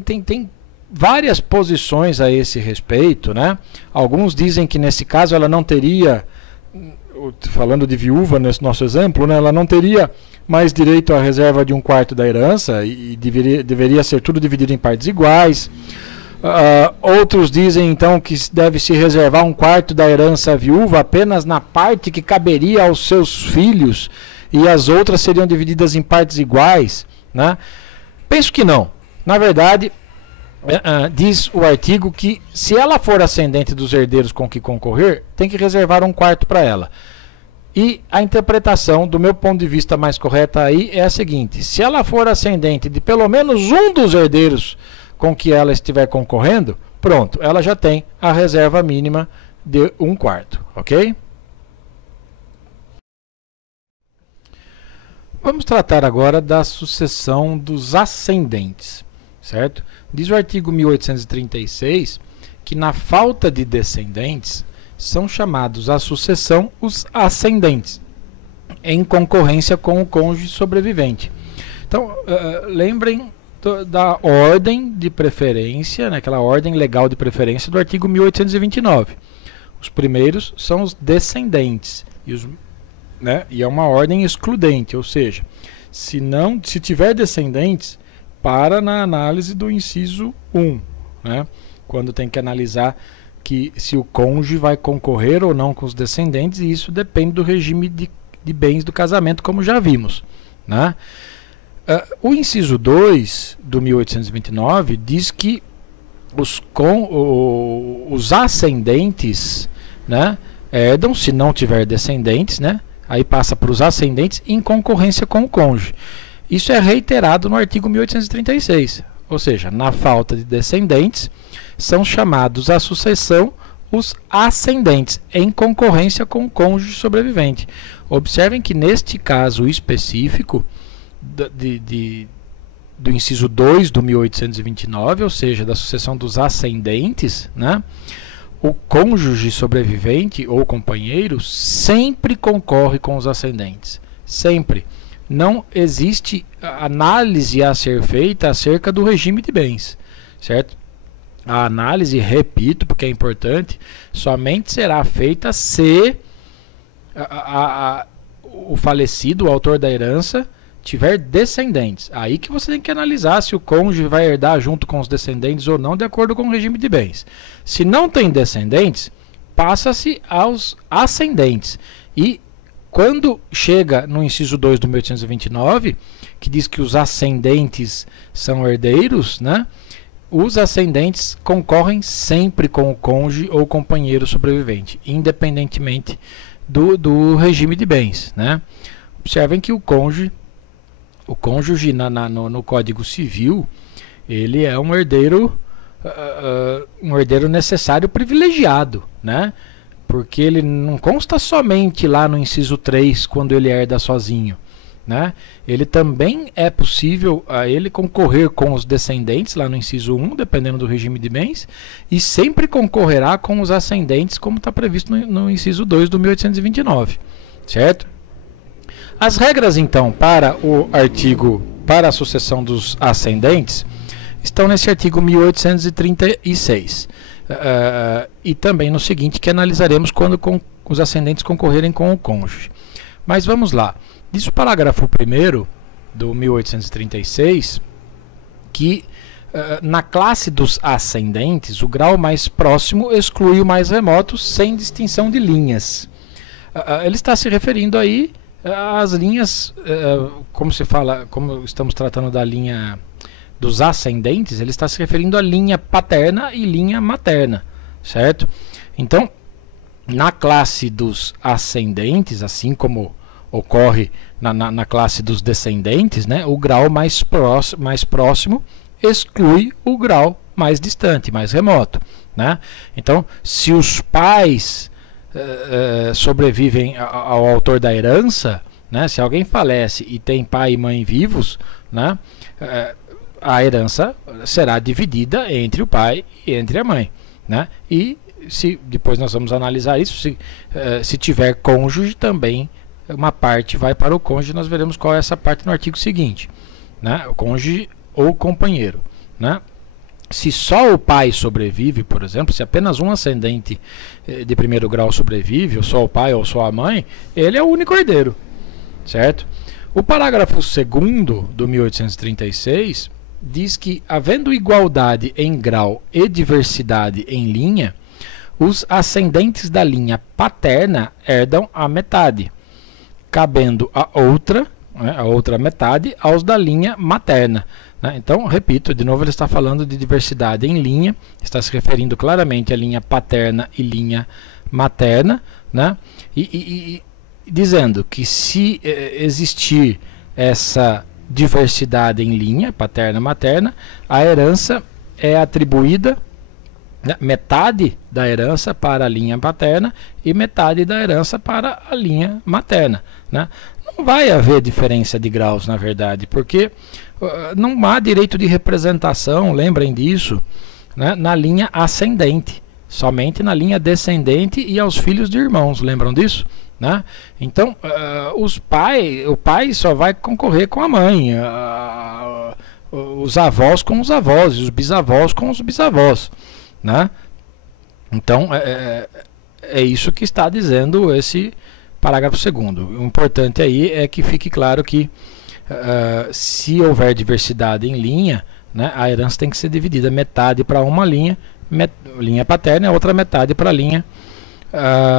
tem várias posições a esse respeito, né? Alguns dizem que nesse caso ela não teria falando de viúva nesse nosso exemplo, né, ela não teria mais direito à reserva de 1/4 da herança e deveria ser tudo dividido em partes iguais. Outros dizem então que deve se reservar 1/4 da herança à viúva apenas na parte que caberia aos seus filhos e as outras seriam divididas em partes iguais, né? Penso que não. Na verdade, diz o artigo que se ela for ascendente dos herdeiros com que concorrer, tem que reservar 1/4 para ela. E a interpretação, do meu ponto de vista mais correta aí, é a seguinte: se ela for ascendente de pelo menos um dos herdeiros com que ela estiver concorrendo, pronto, ela já tem a reserva mínima de 1/4, ok? Vamos tratar agora da sucessão dos ascendentes, certo? Diz o artigo 1836 que na falta de descendentes são chamados à sucessão os ascendentes, em concorrência com o cônjuge sobrevivente. Então, lembrem da ordem de preferência, né, aquela ordem legal de preferência do artigo 1829. Os primeiros são os descendentes, e é uma ordem excludente, ou seja, se tiver descendentes, para na análise do inciso 1, né, quando tem que analisar se o cônjuge vai concorrer ou não com os descendentes, e isso depende do regime de bens do casamento, como já vimos, né? O inciso 2 do 1829 diz que os ascendentes, né, herdam, se não tiver descendentes, né, aí passa para os ascendentes em concorrência com o cônjuge. Isso é reiterado no artigo 1836, ou seja, na falta de descendentes, são chamados à sucessão os ascendentes, em concorrência com o cônjuge sobrevivente. Observem que neste caso específico do inciso 2 do 1829, ou seja, da sucessão dos ascendentes, né, o cônjuge sobrevivente ou companheiro sempre concorre com os ascendentes. Sempre. Não existe análise a ser feita acerca do regime de bens, certo? A análise, repito, porque é importante, somente será feita se o falecido, o autor da herança, tiver descendentes. Aí que você tem que analisar se o cônjuge vai herdar junto com os descendentes ou não, de acordo com o regime de bens. Se não tem descendentes, passa-se aos ascendentes. E quando chega no inciso 2 do 1829, que diz que os ascendentes são herdeiros, né, os ascendentes concorrem sempre com o cônjuge ou companheiro sobrevivente, independentemente do regime de bens, né? Observem que o cônjuge no Código Civil, ele é um herdeiro necessário privilegiado, né? Porque ele não consta somente lá no inciso 3, quando ele herda sozinho, né? Ele também é possível a ele concorrer com os descendentes lá no inciso 1, dependendo do regime de bens, e sempre concorrerá com os ascendentes, como está previsto no inciso 2 do 1829, certo? As regras, então, para a sucessão dos ascendentes, estão nesse artigo 1836. E também no seguinte, que analisaremos quando os ascendentes concorrerem com o cônjuge. Mas vamos lá. Diz o parágrafo 1º do 1836 que na classe dos ascendentes, o grau mais próximo exclui o mais remoto sem distinção de linhas. Ele está se referindo aí às linhas, como estamos tratando da linha dos ascendentes, ele está se referindo à linha paterna e linha materna, certo? Então, na classe dos ascendentes, assim como ocorre na classe dos descendentes, né, o grau mais próximo exclui o grau mais distante, mais remoto, né? Então, se os pais sobrevivem ao autor da herança, né, se alguém falece e tem pai e mãe vivos, né, a herança será dividida entre o pai e entre a mãe, né? E depois nós vamos analisar isso, se tiver cônjuge também, uma parte vai para o cônjuge, nós veremos qual é essa parte no artigo seguinte, né? O cônjuge ou companheiro, né? Se só o pai sobrevive, por exemplo, se apenas um ascendente de primeiro grau sobrevive, ou só o pai ou só a mãe, ele é o único herdeiro, certo? O parágrafo 2º do 1836 diz que, havendo igualdade em grau e diversidade em linha, os ascendentes da linha paterna herdam a metade, cabendo a outra metade aos da linha materna. Então, repito, de novo ele está falando de diversidade em linha, está se referindo claramente à linha paterna e linha materna, né? E dizendo que se existir essa diversidade em linha paterna e materna, a herança é atribuída, né, metade da herança para a linha paterna e metade da herança para a linha materna, né? Não vai haver diferença de graus, na verdade, porque não há direito de representação, lembrem disso, né, na linha ascendente, somente na linha descendente e aos filhos de irmãos, lembram disso? Né? Então, o pai só vai concorrer com a mãe, os avós com os avós, e os bisavós com os bisavós, né? Então, é isso que está dizendo esse parágrafo 2º. O importante aí é que fique claro que se houver diversidade em linha, né, a herança tem que ser dividida metade para uma linha, linha paterna, e a outra metade para a linha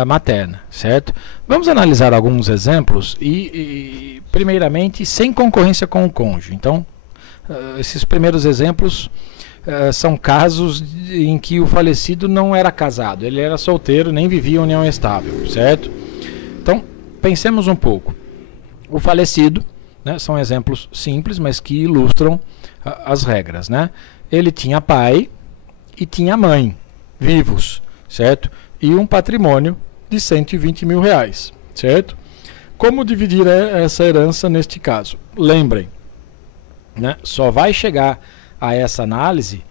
materna, certo? Vamos analisar alguns exemplos e primeiramente, sem concorrência com o cônjuge. Então, esses primeiros exemplos são casos em que o falecido não era casado, ele era solteiro, nem vivia em união estável, certo? Então, pensemos um pouco. O falecido, né, são exemplos simples, mas que ilustram as regras, né? Ele tinha pai e tinha mãe vivos, certo? E um patrimônio de 120 mil reais, certo? Como dividir essa herança neste caso? Lembrem, né, só vai chegar a essa análise,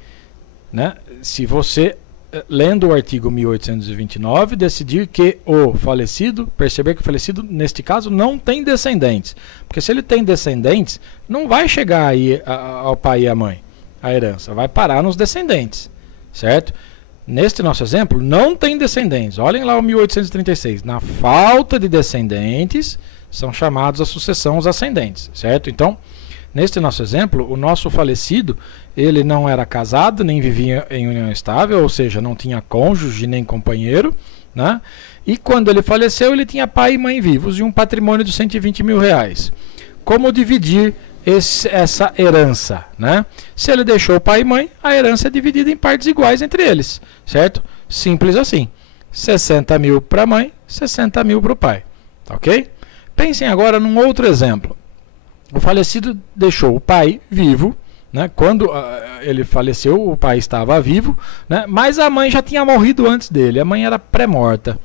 né, se você, lendo o artigo 1829, decidir que o falecido, perceber que o falecido, neste caso, não tem descendentes. Porque se ele tem descendentes, não vai chegar aí ao pai e à mãe, a herança, vai parar nos descendentes, certo? Neste nosso exemplo, não tem descendentes. Olhem lá o 1836. Na falta de descendentes, são chamados a sucessão os ascendentes, certo? Então, neste nosso exemplo, o nosso falecido, ele não era casado, nem vivia em união estável, ou seja, não tinha cônjuge nem companheiro, né? E quando ele faleceu, ele tinha pai e mãe vivos e um patrimônio de 120 mil reais. Como dividir essa herança, né? Se ele deixou pai e mãe, a herança é dividida em partes iguais entre eles, certo? Simples assim. 60 mil para a mãe, 60 mil para o pai, ok? Pensem agora num outro exemplo. O falecido deixou o pai vivo, né? Quando ele faleceu, o pai estava vivo, né? Mas a mãe já tinha morrido antes dele, a mãe era pré-morta,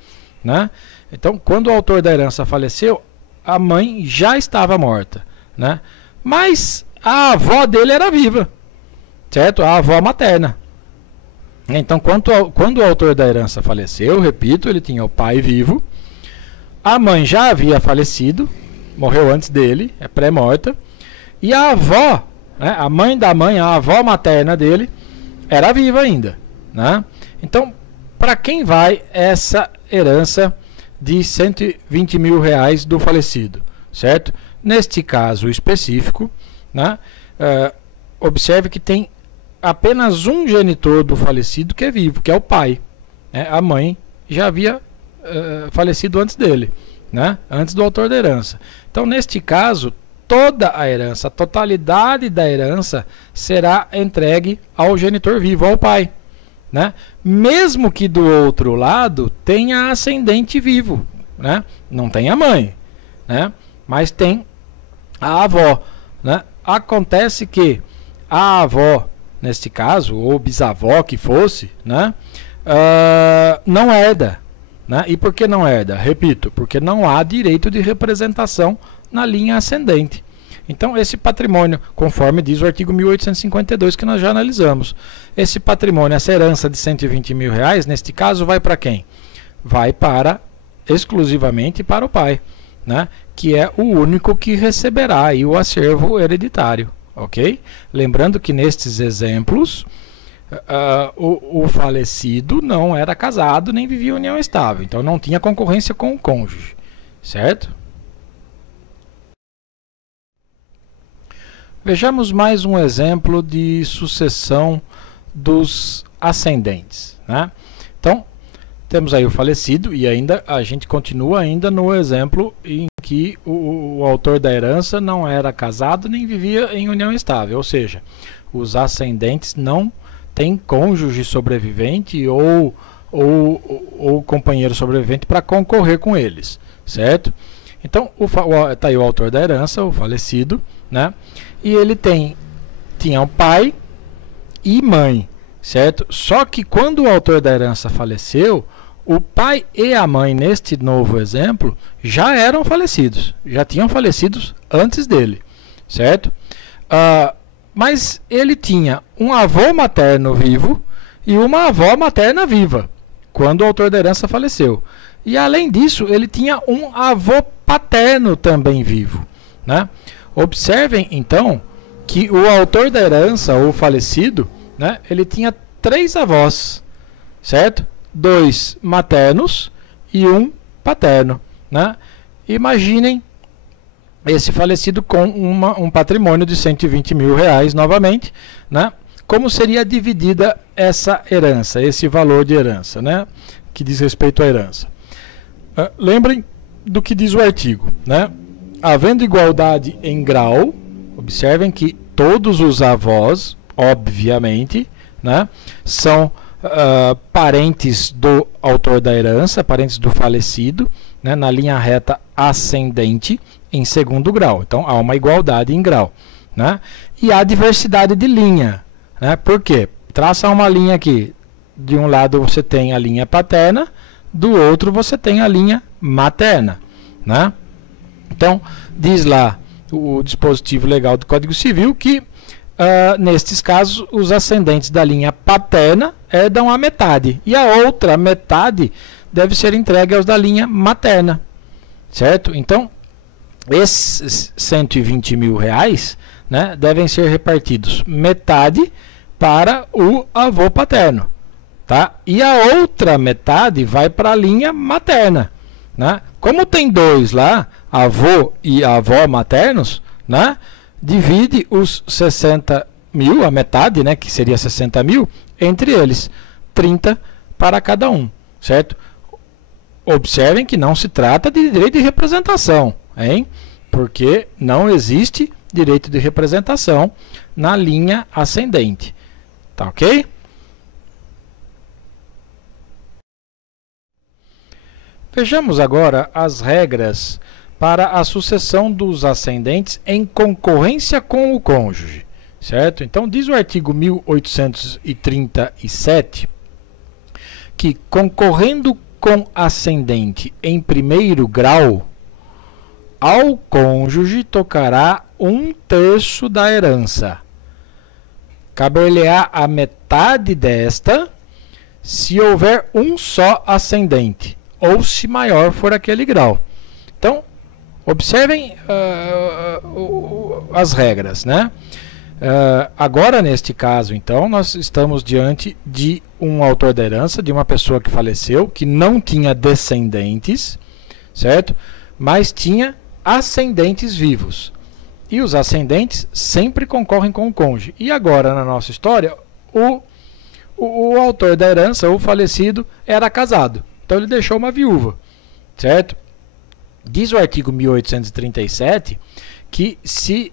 né? Então, quando o autor da herança faleceu, a mãe já estava morta, né? Mas a avó dele era viva, certo? A avó materna. Então, quando o autor da herança faleceu, repito, ele tinha o pai vivo, a mãe já havia falecido, morreu antes dele, é pré-morta, e a avó, né, a mãe da mãe, a avó materna dele, era viva ainda, né? Então, para quem vai essa herança de 120 mil reais do falecido, certo? Neste caso específico, né, observe que tem apenas um genitor do falecido que é vivo, que é o pai, né? A mãe já havia falecido antes dele, né? Antes do autor da herança. Então, neste caso, toda a herança, a totalidade da herança será entregue ao genitor vivo, ao pai, né? Mesmo que do outro lado tenha ascendente vivo, né? Não tem a mãe, né? Mas tem a avó, né? Acontece que a avó, neste caso, ou bisavó que fosse, né? Não herda, né? E por que não herda? Repito, porque não há direito de representação na linha ascendente. Então, esse patrimônio, conforme diz o artigo 1852 que nós já analisamos, esse patrimônio, essa herança de 120 mil reais, neste caso, vai para quem? Vai exclusivamente para o pai, né? Que é o único que receberá aí o acervo hereditário, ok? Lembrando que nestes exemplos, o falecido não era casado nem vivia em união estável, então não tinha concorrência com o cônjuge, certo? Vejamos mais um exemplo de sucessão dos ascendentes, né? Então, temos aí o falecido e ainda a gente continua ainda no exemplo em que o autor da herança não era casado nem vivia em união estável, ou seja, os ascendentes não têm cônjuge sobrevivente ou companheiro sobrevivente para concorrer com eles, certo? Então, tá aí o autor da herança, o falecido, né? E ele tinha um pai e mãe, certo? Só que quando o autor da herança faleceu, o pai e a mãe, neste novo exemplo, já eram falecidos, já tinham falecidos antes dele, certo? Mas ele tinha um avô materno vivo e uma avó materna viva, quando o autor da herança faleceu. E além disso, ele tinha um avô paterno também vivo, né? Observem, então, que o autor da herança, ou falecido, né, ele tinha 3 avós, certo? 2 maternos e 1 paterno, né? Imaginem esse falecido com um patrimônio de 120 mil reais novamente, né? Como seria dividida essa herança, esse valor de herança, né? Que diz respeito à herança. Lembrem do que diz o artigo, né? Havendo igualdade em grau, observem que todos os avós, obviamente, né, são parentes do autor da herança, parentes do falecido, né, na linha reta ascendente em segundo grau. Então, há uma igualdade em grau, né? E há diversidade de linha, né? Por quê? Traça uma linha aqui. De um lado você tem a linha paterna, do outro você tem a linha materna, né? Então, diz lá o dispositivo legal do Código Civil que, nestes casos, os ascendentes da linha paterna herdam a metade, e a outra metade deve ser entregue aos da linha materna, certo? Então, esses 120 mil reais, né, devem ser repartidos metade para o avô paterno, tá? E a outra metade vai para a linha materna, né? Como tem 2 lá, avô e avó maternos, né? Divide os 60 mil, a metade, né, que seria 60 mil, entre eles, 30 para cada um, certo? Observem que não se trata de direito de representação, hein? Porque não existe direito de representação na linha ascendente, tá ok? Vejamos agora as regras para a sucessão dos ascendentes em concorrência com o cônjuge, certo? Então, diz o artigo 1837 que, concorrendo com ascendente em primeiro grau, ao cônjuge tocará 1/3 da herança. Caber-lhe-á a metade desta, se houver um só ascendente, ou se maior for aquele grau. Então, observem as regras, né? Agora, neste caso, então, nós estamos diante de um autor da herança, de uma pessoa que faleceu, que não tinha descendentes, certo? Mas tinha ascendentes vivos. E os ascendentes sempre concorrem com o cônjuge. E agora, na nossa história, o autor da herança, o falecido, era casado. Então ele deixou uma viúva, certo? Diz o artigo 1837 que se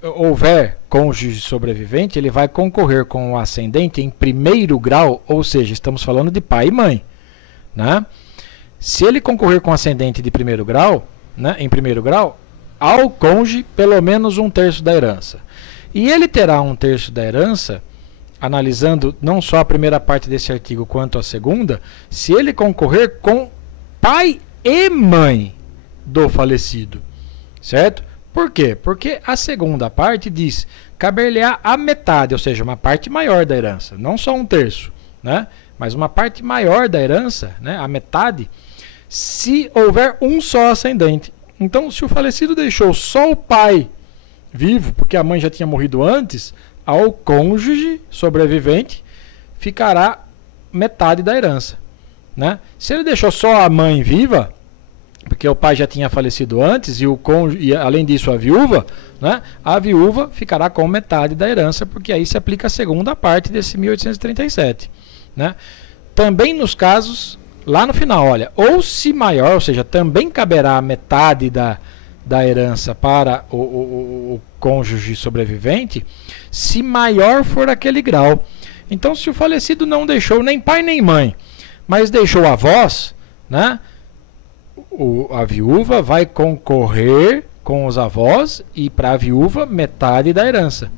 houver cônjuge sobrevivente, ele vai concorrer com o ascendente em primeiro grau, ou seja, estamos falando de pai e mãe, né? Se ele concorrer com ascendente de primeiro grau, né, em primeiro grau, ao cônjuge pelo menos 1/3 da herança. E ele terá 1/3 da herança, analisando não só a primeira parte desse artigo quanto a segunda, se ele concorrer com pai e mãe do falecido, certo? Por quê? Porque a segunda parte diz caber-lhe-á a metade, ou seja, uma parte maior da herança, não só 1/3, né? Mas uma parte maior da herança, né? A metade, se houver um só ascendente. Então, se o falecido deixou só o pai vivo, porque a mãe já tinha morrido antes, ao cônjuge sobrevivente ficará metade da herança, né? Se ele deixou só a mãe viva, porque o pai já tinha falecido antes e o cônjuge, e além disso a viúva, né? A viúva ficará com metade da herança, porque aí se aplica a segunda parte desse 1837, né? Também nos casos, lá no final, olha, ou se maior, ou seja, também caberá a metade da herança para o cônjuge sobrevivente, se maior for aquele grau. Então, se o falecido não deixou nem pai nem mãe, mas deixou avós, né? A viúva vai concorrer com os avós e para a viúva metade da herança.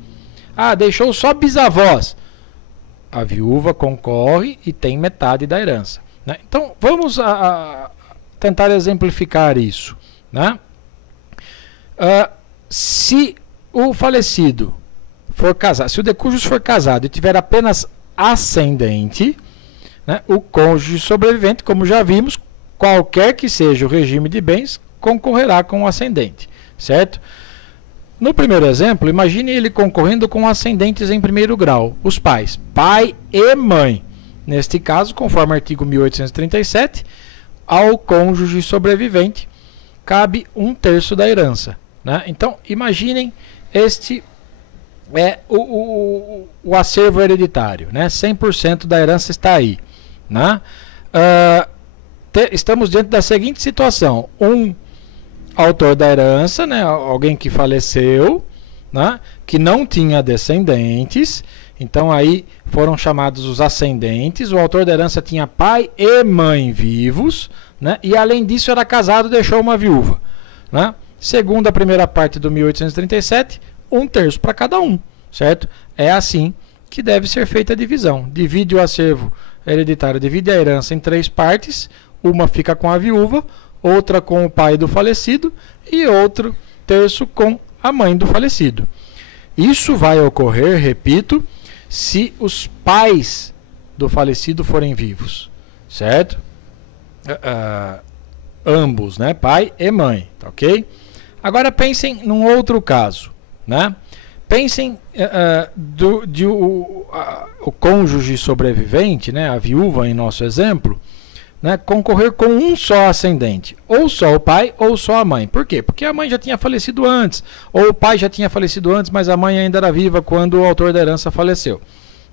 Ah, deixou só bisavós. A viúva concorre e tem metade da herança, né? Então, vamos tentar exemplificar isso, né? Se o falecido for casado, se o decujus for casado e tiver apenas ascendente, né, o cônjuge sobrevivente, como já vimos, qualquer que seja o regime de bens, concorrerá com o ascendente, certo? No primeiro exemplo, imagine ele concorrendo com ascendentes em primeiro grau, os pais, pai e mãe. Neste caso, conforme o artigo 1837, ao cônjuge sobrevivente cabe 1/3 da herança, né? Então, imaginem este é o acervo hereditário, né? 100% da herança está aí, né? Estamos diante da seguinte situação: um autor da herança, né? Alguém que faleceu, né? Que não tinha descendentes, então aí foram chamados os ascendentes. O autor da herança tinha pai e mãe vivos, né? E além disso era casado e deixou uma viúva, né? Segundo a primeira parte do 1837, 1/3 para cada um, certo? É assim que deve ser feita a divisão. Divide o acervo hereditário, divide a herança em 3 partes, uma fica com a viúva, outra com o pai do falecido e outro terço com a mãe do falecido. Isso vai ocorrer, repito, se os pais do falecido forem vivos, certo? Ambos, né? Pai e mãe, tá ok? Agora pensem num outro caso, né? Pensem o cônjuge sobrevivente, né? A viúva em nosso exemplo, né? Concorrer com um só ascendente, ou só o pai ou só a mãe. Por quê? Porque a mãe já tinha falecido antes, ou o pai já tinha falecido antes, mas a mãe ainda era viva quando o autor da herança faleceu,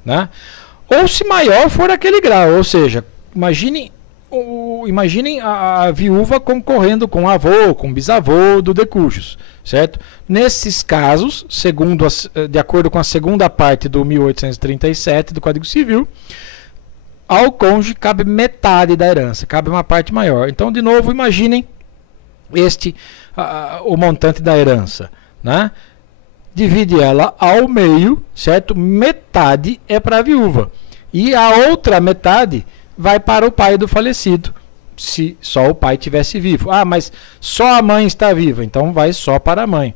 né? Ou se maior for aquele grau, ou seja, imaginem a viúva concorrendo com o avô, com o bisavô do decujus, certo? Nesses casos, de acordo com a segunda parte do 1837 do Código Civil, ao cônjuge cabe metade da herança, cabe uma parte maior. Então, de novo, imaginem o montante da herança, né? Divide ela ao meio, certo? Metade é para a viúva e a outra metade vai para o pai do falecido, se só o pai tivesse vivo. Ah, mas só a mãe está viva, então vai só para a mãe.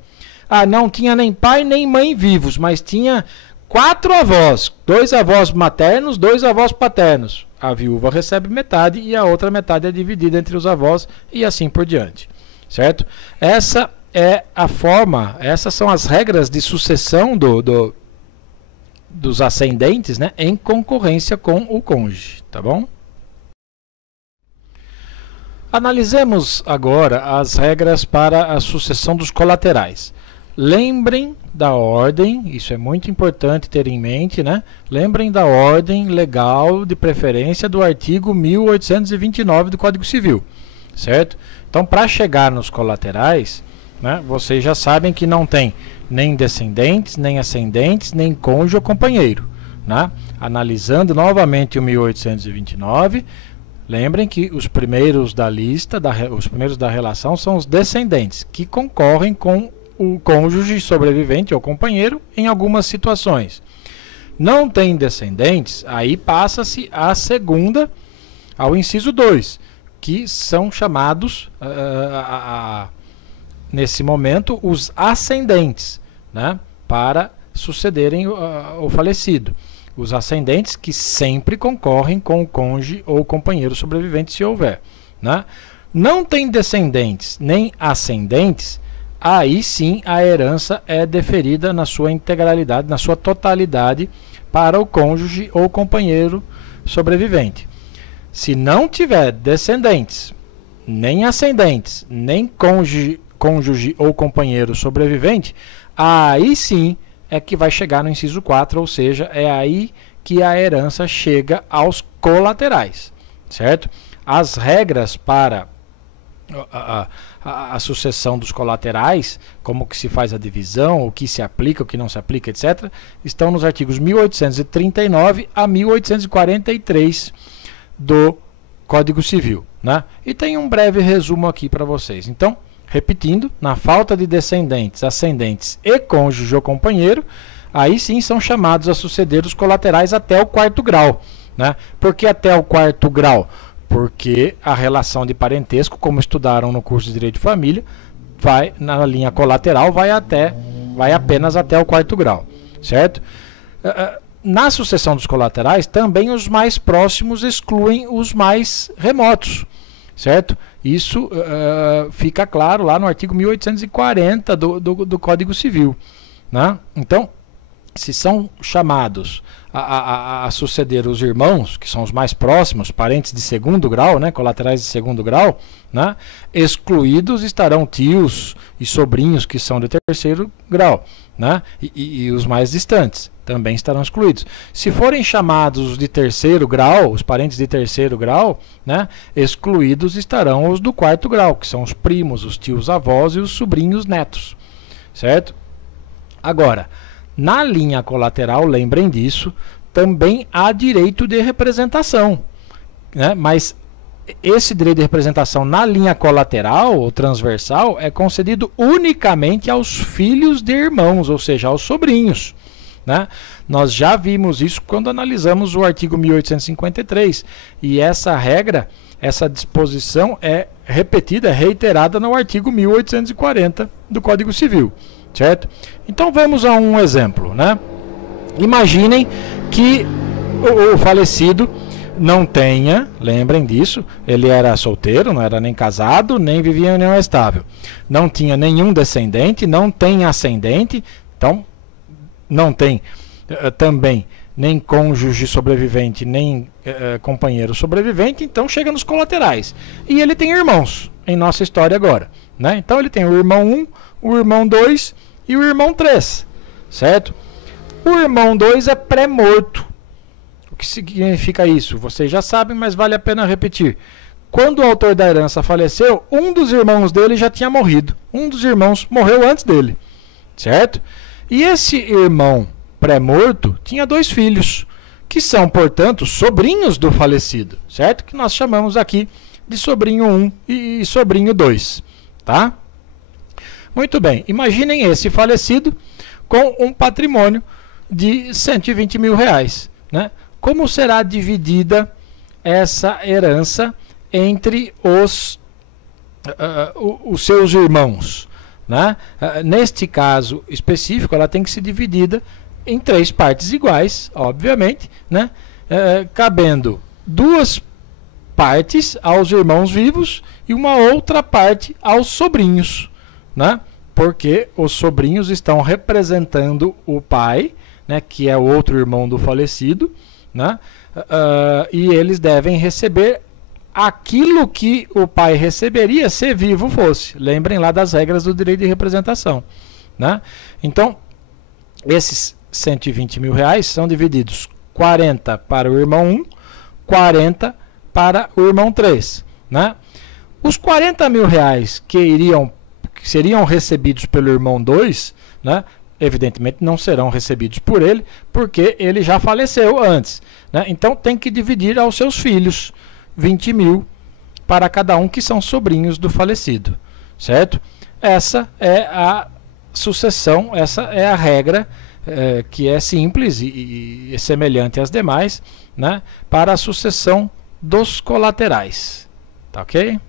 Ah, não tinha nem pai nem mãe vivos, mas tinha 4 avós, 2 avós maternos, 2 avós paternos. A viúva recebe metade e a outra metade é dividida entre os avós e assim por diante, certo? Essa é a forma, essas são as regras de sucessão dos ascendentes, né, em concorrência com o cônjuge, tá bom? Analisemos agora as regras para a sucessão dos colaterais. Lembrem da ordem, isso é muito importante ter em mente, né? Lembrem da ordem legal de preferência do artigo 1829 do Código Civil, certo? Então, para chegar nos colaterais, né, vocês já sabem que não tem nem descendentes, nem ascendentes, nem cônjuge ou companheiro, né? Analisando novamente o 1829, lembrem que os primeiros da lista, os primeiros da relação são os descendentes, que concorrem com o cônjuge sobrevivente ou companheiro em algumas situações. Não tem descendentes, aí passa-se a segunda, ao inciso 2, que são chamados, nesse momento, os ascendentes, né, para sucederem o falecido. Os ascendentes que sempre concorrem com o cônjuge ou companheiro sobrevivente, se houver, né? Não tem descendentes nem ascendentes, aí sim a herança é deferida na sua integralidade, na sua totalidade, para o cônjuge ou companheiro sobrevivente. Se não tiver descendentes, nem ascendentes, nem cônjuge ou companheiro sobrevivente, aí sim é que vai chegar no inciso 4, ou seja, é aí que a herança chega aos colaterais, certo? As regras para a sucessão dos colaterais, como que se faz a divisão, o que se aplica, o que não se aplica, etc., estão nos artigos 1839 a 1843 do Código Civil, né? E tem um breve resumo aqui para vocês. Então, repetindo, na falta de descendentes, ascendentes e cônjuge ou companheiro, aí sim são chamados a suceder os colaterais até o 4º grau, né? Por que até o 4º grau? Porque a relação de parentesco, como estudaram no curso de Direito de Família, vai na linha colateral, vai apenas até o 4º grau, certo? Na sucessão dos colaterais, também os mais próximos excluem os mais remotos, certo? Isso fica claro lá no artigo 1840 do Código Civil, né? Então, se são chamados a suceder os irmãos, que são os mais próximos, parentes de 2º grau, né, colaterais de 2º grau, né, excluídos estarão tios e sobrinhos que são de 3º grau, né, e os mais distantes também estarão excluídos. Se forem chamados os de 3º grau, os parentes de 3º grau, né, excluídos estarão os do 4º grau, que são os primos, os tios avós e os sobrinhos netos, certo? Agora, na linha colateral, lembrem disso, também há direito de representação, né? Mas esse direito de representação na linha colateral ou transversal é concedido unicamente aos filhos de irmãos, ou seja, aos sobrinhos, né? Nós já vimos isso quando analisamos o artigo 1853, e essa regra, essa disposição é repetida, reiterada no artigo 1840 do Código Civil. Certo? Então vamos a um exemplo, né? Imaginem que o falecido não tenha, lembrem disso, ele era solteiro, não era nem casado, nem vivia em união estável. Não tinha nenhum descendente, não tem ascendente, então não tem também nem cônjuge sobrevivente, nem companheiro sobrevivente, então chega nos colaterais. E ele tem irmãos, em nossa história agora, né? Então ele tem o irmão 1, o irmão 2 e o irmão 3, certo? O irmão 2 é pré-morto. O que significa isso? Vocês já sabem, mas vale a pena repetir. Quando o autor da herança faleceu, um dos irmãos dele já tinha morrido. Um dos irmãos morreu antes dele, certo? E esse irmão pré-morto tinha 2 filhos, que são, portanto, sobrinhos do falecido, certo? Que nós chamamos aqui de sobrinho 1 e sobrinho 2, tá? Muito bem, imaginem esse falecido com um patrimônio de 120 mil reais, né? Como será dividida essa herança entre os seus irmãos, né? Neste caso específico, ela tem que ser dividida em 3 partes iguais, obviamente, né? Cabendo 2 partes aos irmãos vivos e uma outra parte aos sobrinhos, né? Porque os sobrinhos estão representando o pai, né, que é o outro irmão do falecido, né? E eles devem receber aquilo que o pai receberia se vivo fosse. Lembrem lá das regras do direito de representação, né? Então, esses 120 mil reais são divididos 40 para o irmão 1, 40 para o irmão 3, né? Os 40 mil reais que seriam recebidos pelo irmão 2, né, evidentemente não serão recebidos por ele, porque ele já faleceu antes, né? Então tem que dividir aos seus filhos 20 mil para cada um, que são sobrinhos do falecido, certo? Essa é a sucessão, essa é a regra que é simples e semelhante às demais, né, para a sucessão dos colaterais, tá ok?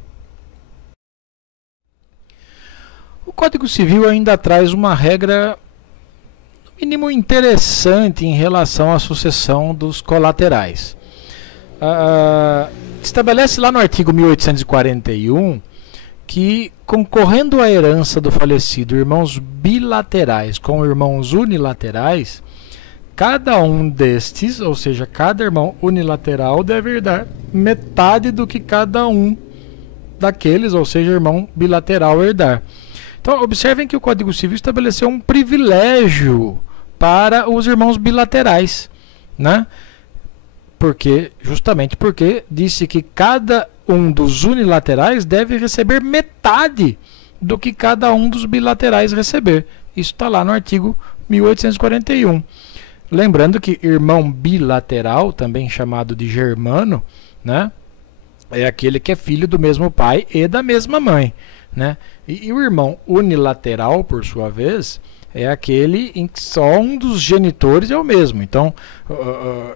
O Código Civil ainda traz uma regra, no mínimo, interessante em relação à sucessão dos colaterais. Estabelece lá no artigo 1841 que concorrendo à herança do falecido irmãos bilaterais com irmãos unilaterais, cada um destes, ou seja, cada irmão unilateral deve herdar metade do que cada um daqueles, ou seja, irmão bilateral herdar. Então, observem que o Código Civil estabeleceu um privilégio para os irmãos bilaterais, né? Justamente porque disse que cada um dos unilaterais deve receber metade do que cada um dos bilaterais receber. Isso está lá no artigo 1841. Lembrando que irmão bilateral, também chamado de germano, né, é aquele que é filho do mesmo pai e da mesma mãe, né? E o irmão unilateral, por sua vez, é aquele em que só um dos genitores é o mesmo. Então,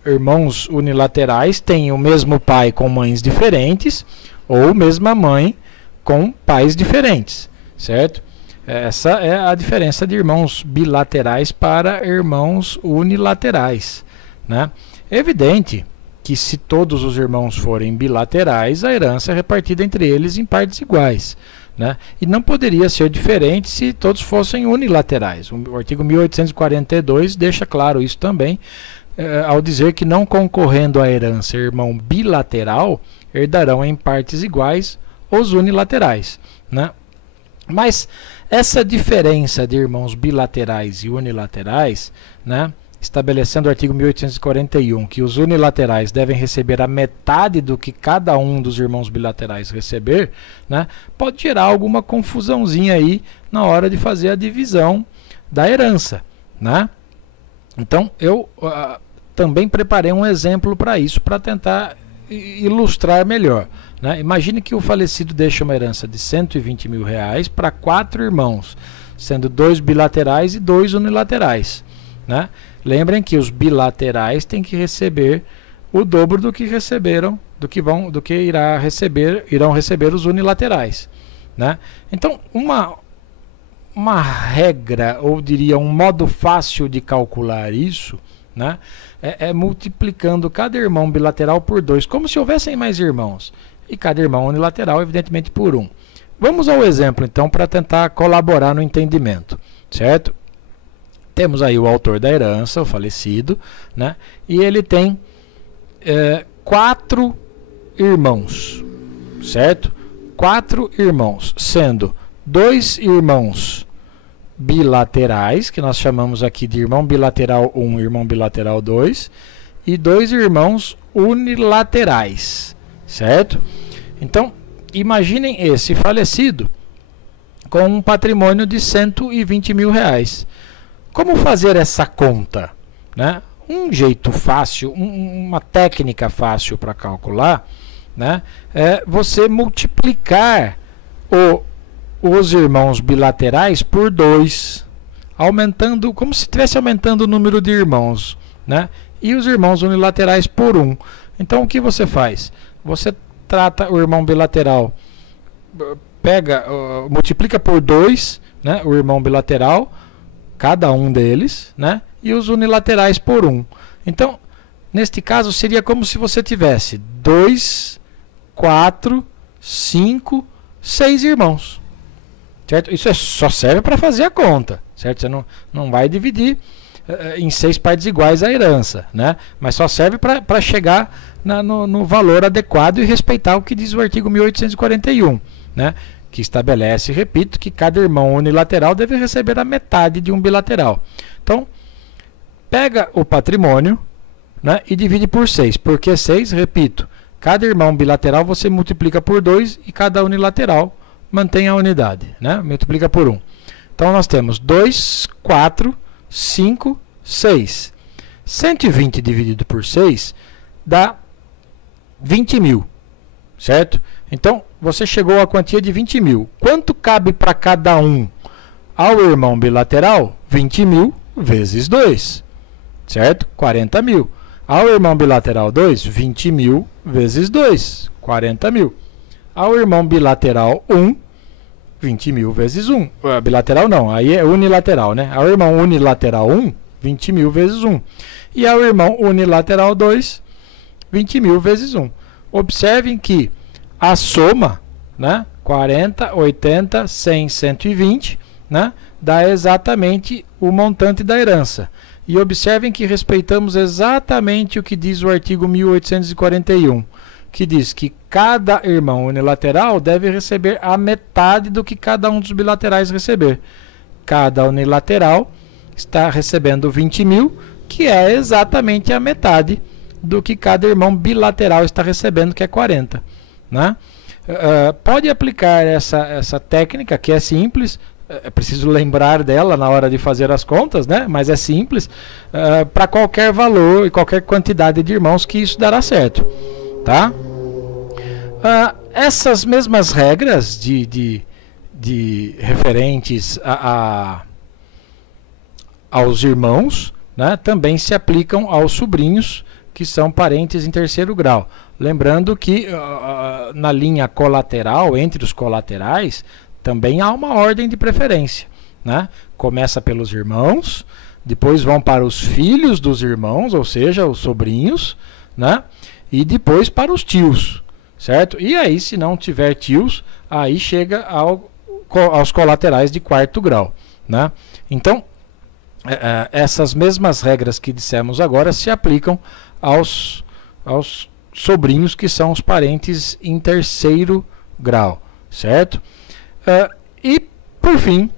irmãos unilaterais têm o mesmo pai com mães diferentes ou mesma mãe com pais diferentes, certo? Essa é a diferença de irmãos bilaterais para irmãos unilaterais, né? É evidente que se todos os irmãos forem bilaterais, a herança é repartida entre eles em partes iguais, né? E não poderia ser diferente se todos fossem unilaterais. O artigo 1842 deixa claro isso também, ao dizer que não concorrendo à herança irmão bilateral, herdarão em partes iguais os unilaterais, né? Mas essa diferença de irmãos bilaterais e unilaterais, né, estabelecendo o artigo 1841 que os unilaterais devem receber a metade do que cada um dos irmãos bilaterais receber, né, pode gerar alguma confusãozinha aí na hora de fazer a divisão da herança, né? Então eu também preparei um exemplo para isso, para tentar ilustrar melhor, né? Imagine que o falecido deixa uma herança de R$120 mil para 4 irmãos, sendo 2 bilaterais e 2 unilaterais, né? Lembrem que os bilaterais têm que receber o dobro do que receberam, irão receber os unilaterais, né? Então, uma regra, ou diria um modo fácil de calcular isso, né, é multiplicando cada irmão bilateral por 2, como se houvessem mais irmãos, e cada irmão unilateral, evidentemente, por 1. Vamos ao exemplo, então, para tentar colaborar no entendimento, certo? Temos aí o autor da herança, o falecido, né, e ele tem 4 irmãos, certo? 4 irmãos, sendo 2 irmãos bilaterais, que nós chamamos aqui de irmão bilateral 1 e irmão bilateral 2, e 2 irmãos unilaterais, certo? Então, imaginem esse falecido com um patrimônio de R$120 mil. Como fazer essa conta, né? Um jeito fácil, uma técnica fácil para calcular, né, é você multiplicar os irmãos bilaterais por 2, aumentando, como se estivesse aumentando o número de irmãos, né? E os irmãos unilaterais por 1. Então o que você faz? Você trata o irmão bilateral, multiplica por 2, né, o irmão bilateral, cada um deles, né, e os unilaterais por 1. Então, neste caso, seria como se você tivesse 2, 4, 5, 6 irmãos. Certo? Isso só serve para fazer a conta, certo? Você não vai dividir em 6 partes iguais a herança, né? Mas só serve para chegar no valor adequado e respeitar o que diz o artigo 1841, né? Que estabelece, repito, que cada irmão unilateral deve receber a metade de um bilateral. Então, pega o patrimônio, né, e divide por 6. Por que 6? Repito, cada irmão bilateral você multiplica por 2 e cada unilateral mantém a unidade, né? Multiplica por 1. Então nós temos 2, 4, 5, 6. 120 dividido por 6 dá 20 mil, certo? Então você chegou à quantia de 20 mil. Quanto cabe para cada um? Ao irmão bilateral, 20 mil vezes 2, certo? 40 mil. Ao irmão bilateral 2, 20 mil vezes 2, 40 mil. Ao irmão bilateral 1, 20 mil vezes 1. Bilateral não, aí é unilateral, né? Ao irmão unilateral 1, 20 mil vezes 1. E ao irmão unilateral 2, 20 mil vezes 1. Observem que a soma, né, 40, 80, 100, 120, né? Dá exatamente o montante da herança. E observem que respeitamos exatamente o que diz o artigo 1841, que diz que cada irmão unilateral deve receber a metade do que cada um dos bilaterais receber. Cada unilateral está recebendo 20 mil, que é exatamente a metade do que cada irmão bilateral está recebendo, que é 40. Né? Pode aplicar essa técnica, que é simples, é preciso lembrar dela na hora de fazer as contas, né? Mas é simples, para qualquer valor e qualquer quantidade de irmãos, que isso dará certo. Tá? Essas mesmas regras de referentes aos irmãos, né, também se aplicam aos sobrinhos, que são parentes em terceiro grau. Lembrando que na linha colateral, entre os colaterais, também há uma ordem de preferência. Né? Começa pelos irmãos, depois vão para os filhos dos irmãos, ou seja, os sobrinhos, né? E depois para os tios, certo? E aí, se não tiver tios, aí chega aos colaterais de quarto grau. Né? Então, essas mesmas regras que dissemos agora se aplicam aos sobrinhos, que são os parentes em terceiro grau, certo? E, por fim,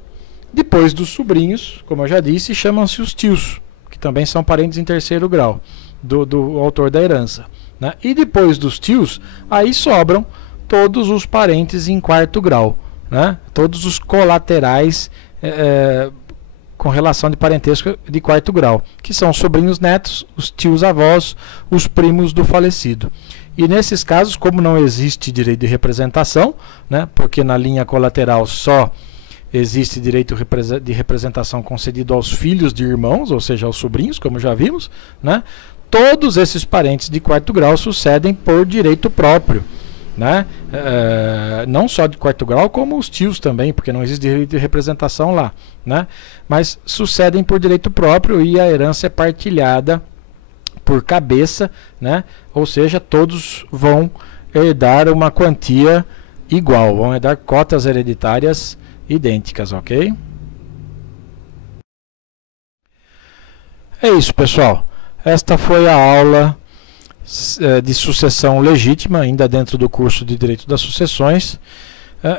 depois dos sobrinhos, como eu já disse, chamam-se os tios, que também são parentes em terceiro grau do autor da herança. Né? E depois dos tios, aí sobram todos os parentes em quarto grau, né? Todos os colaterais com relação de parentesco de quarto grau, que são os sobrinhos netos, os tios avós, os primos do falecido. E nesses casos, como não existe direito de representação, né, porque na linha colateral só existe direito de representação concedido aos filhos de irmãos, ou seja, aos sobrinhos, como já vimos, né, todos esses parentes de quarto grau sucedem por direito próprio. Né? Não só de quarto grau, como os tios também, porque não existe direito de representação lá. Né? Mas sucedem por direito próprio e a herança é partilhada por cabeça, né? Ou seja, todos vão herdar uma quantia igual, vão herdar cotas hereditárias idênticas, ok? É isso, pessoal. Esta foi a aula de sucessão legítima, ainda dentro do curso de Direito das Sucessões,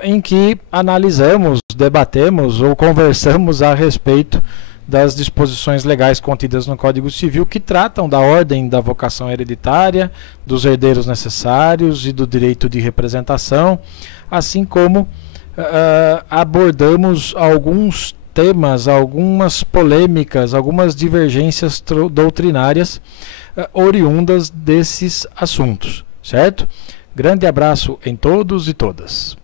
em que analisamos, debatemos ou conversamos a respeito das disposições legais contidas no Código Civil, que tratam da ordem da vocação hereditária, dos herdeiros necessários e do direito de representação, assim como abordamos alguns temas, algumas polêmicas, algumas divergências doutrinárias oriundas desses assuntos, certo? Grande abraço em todos e todas.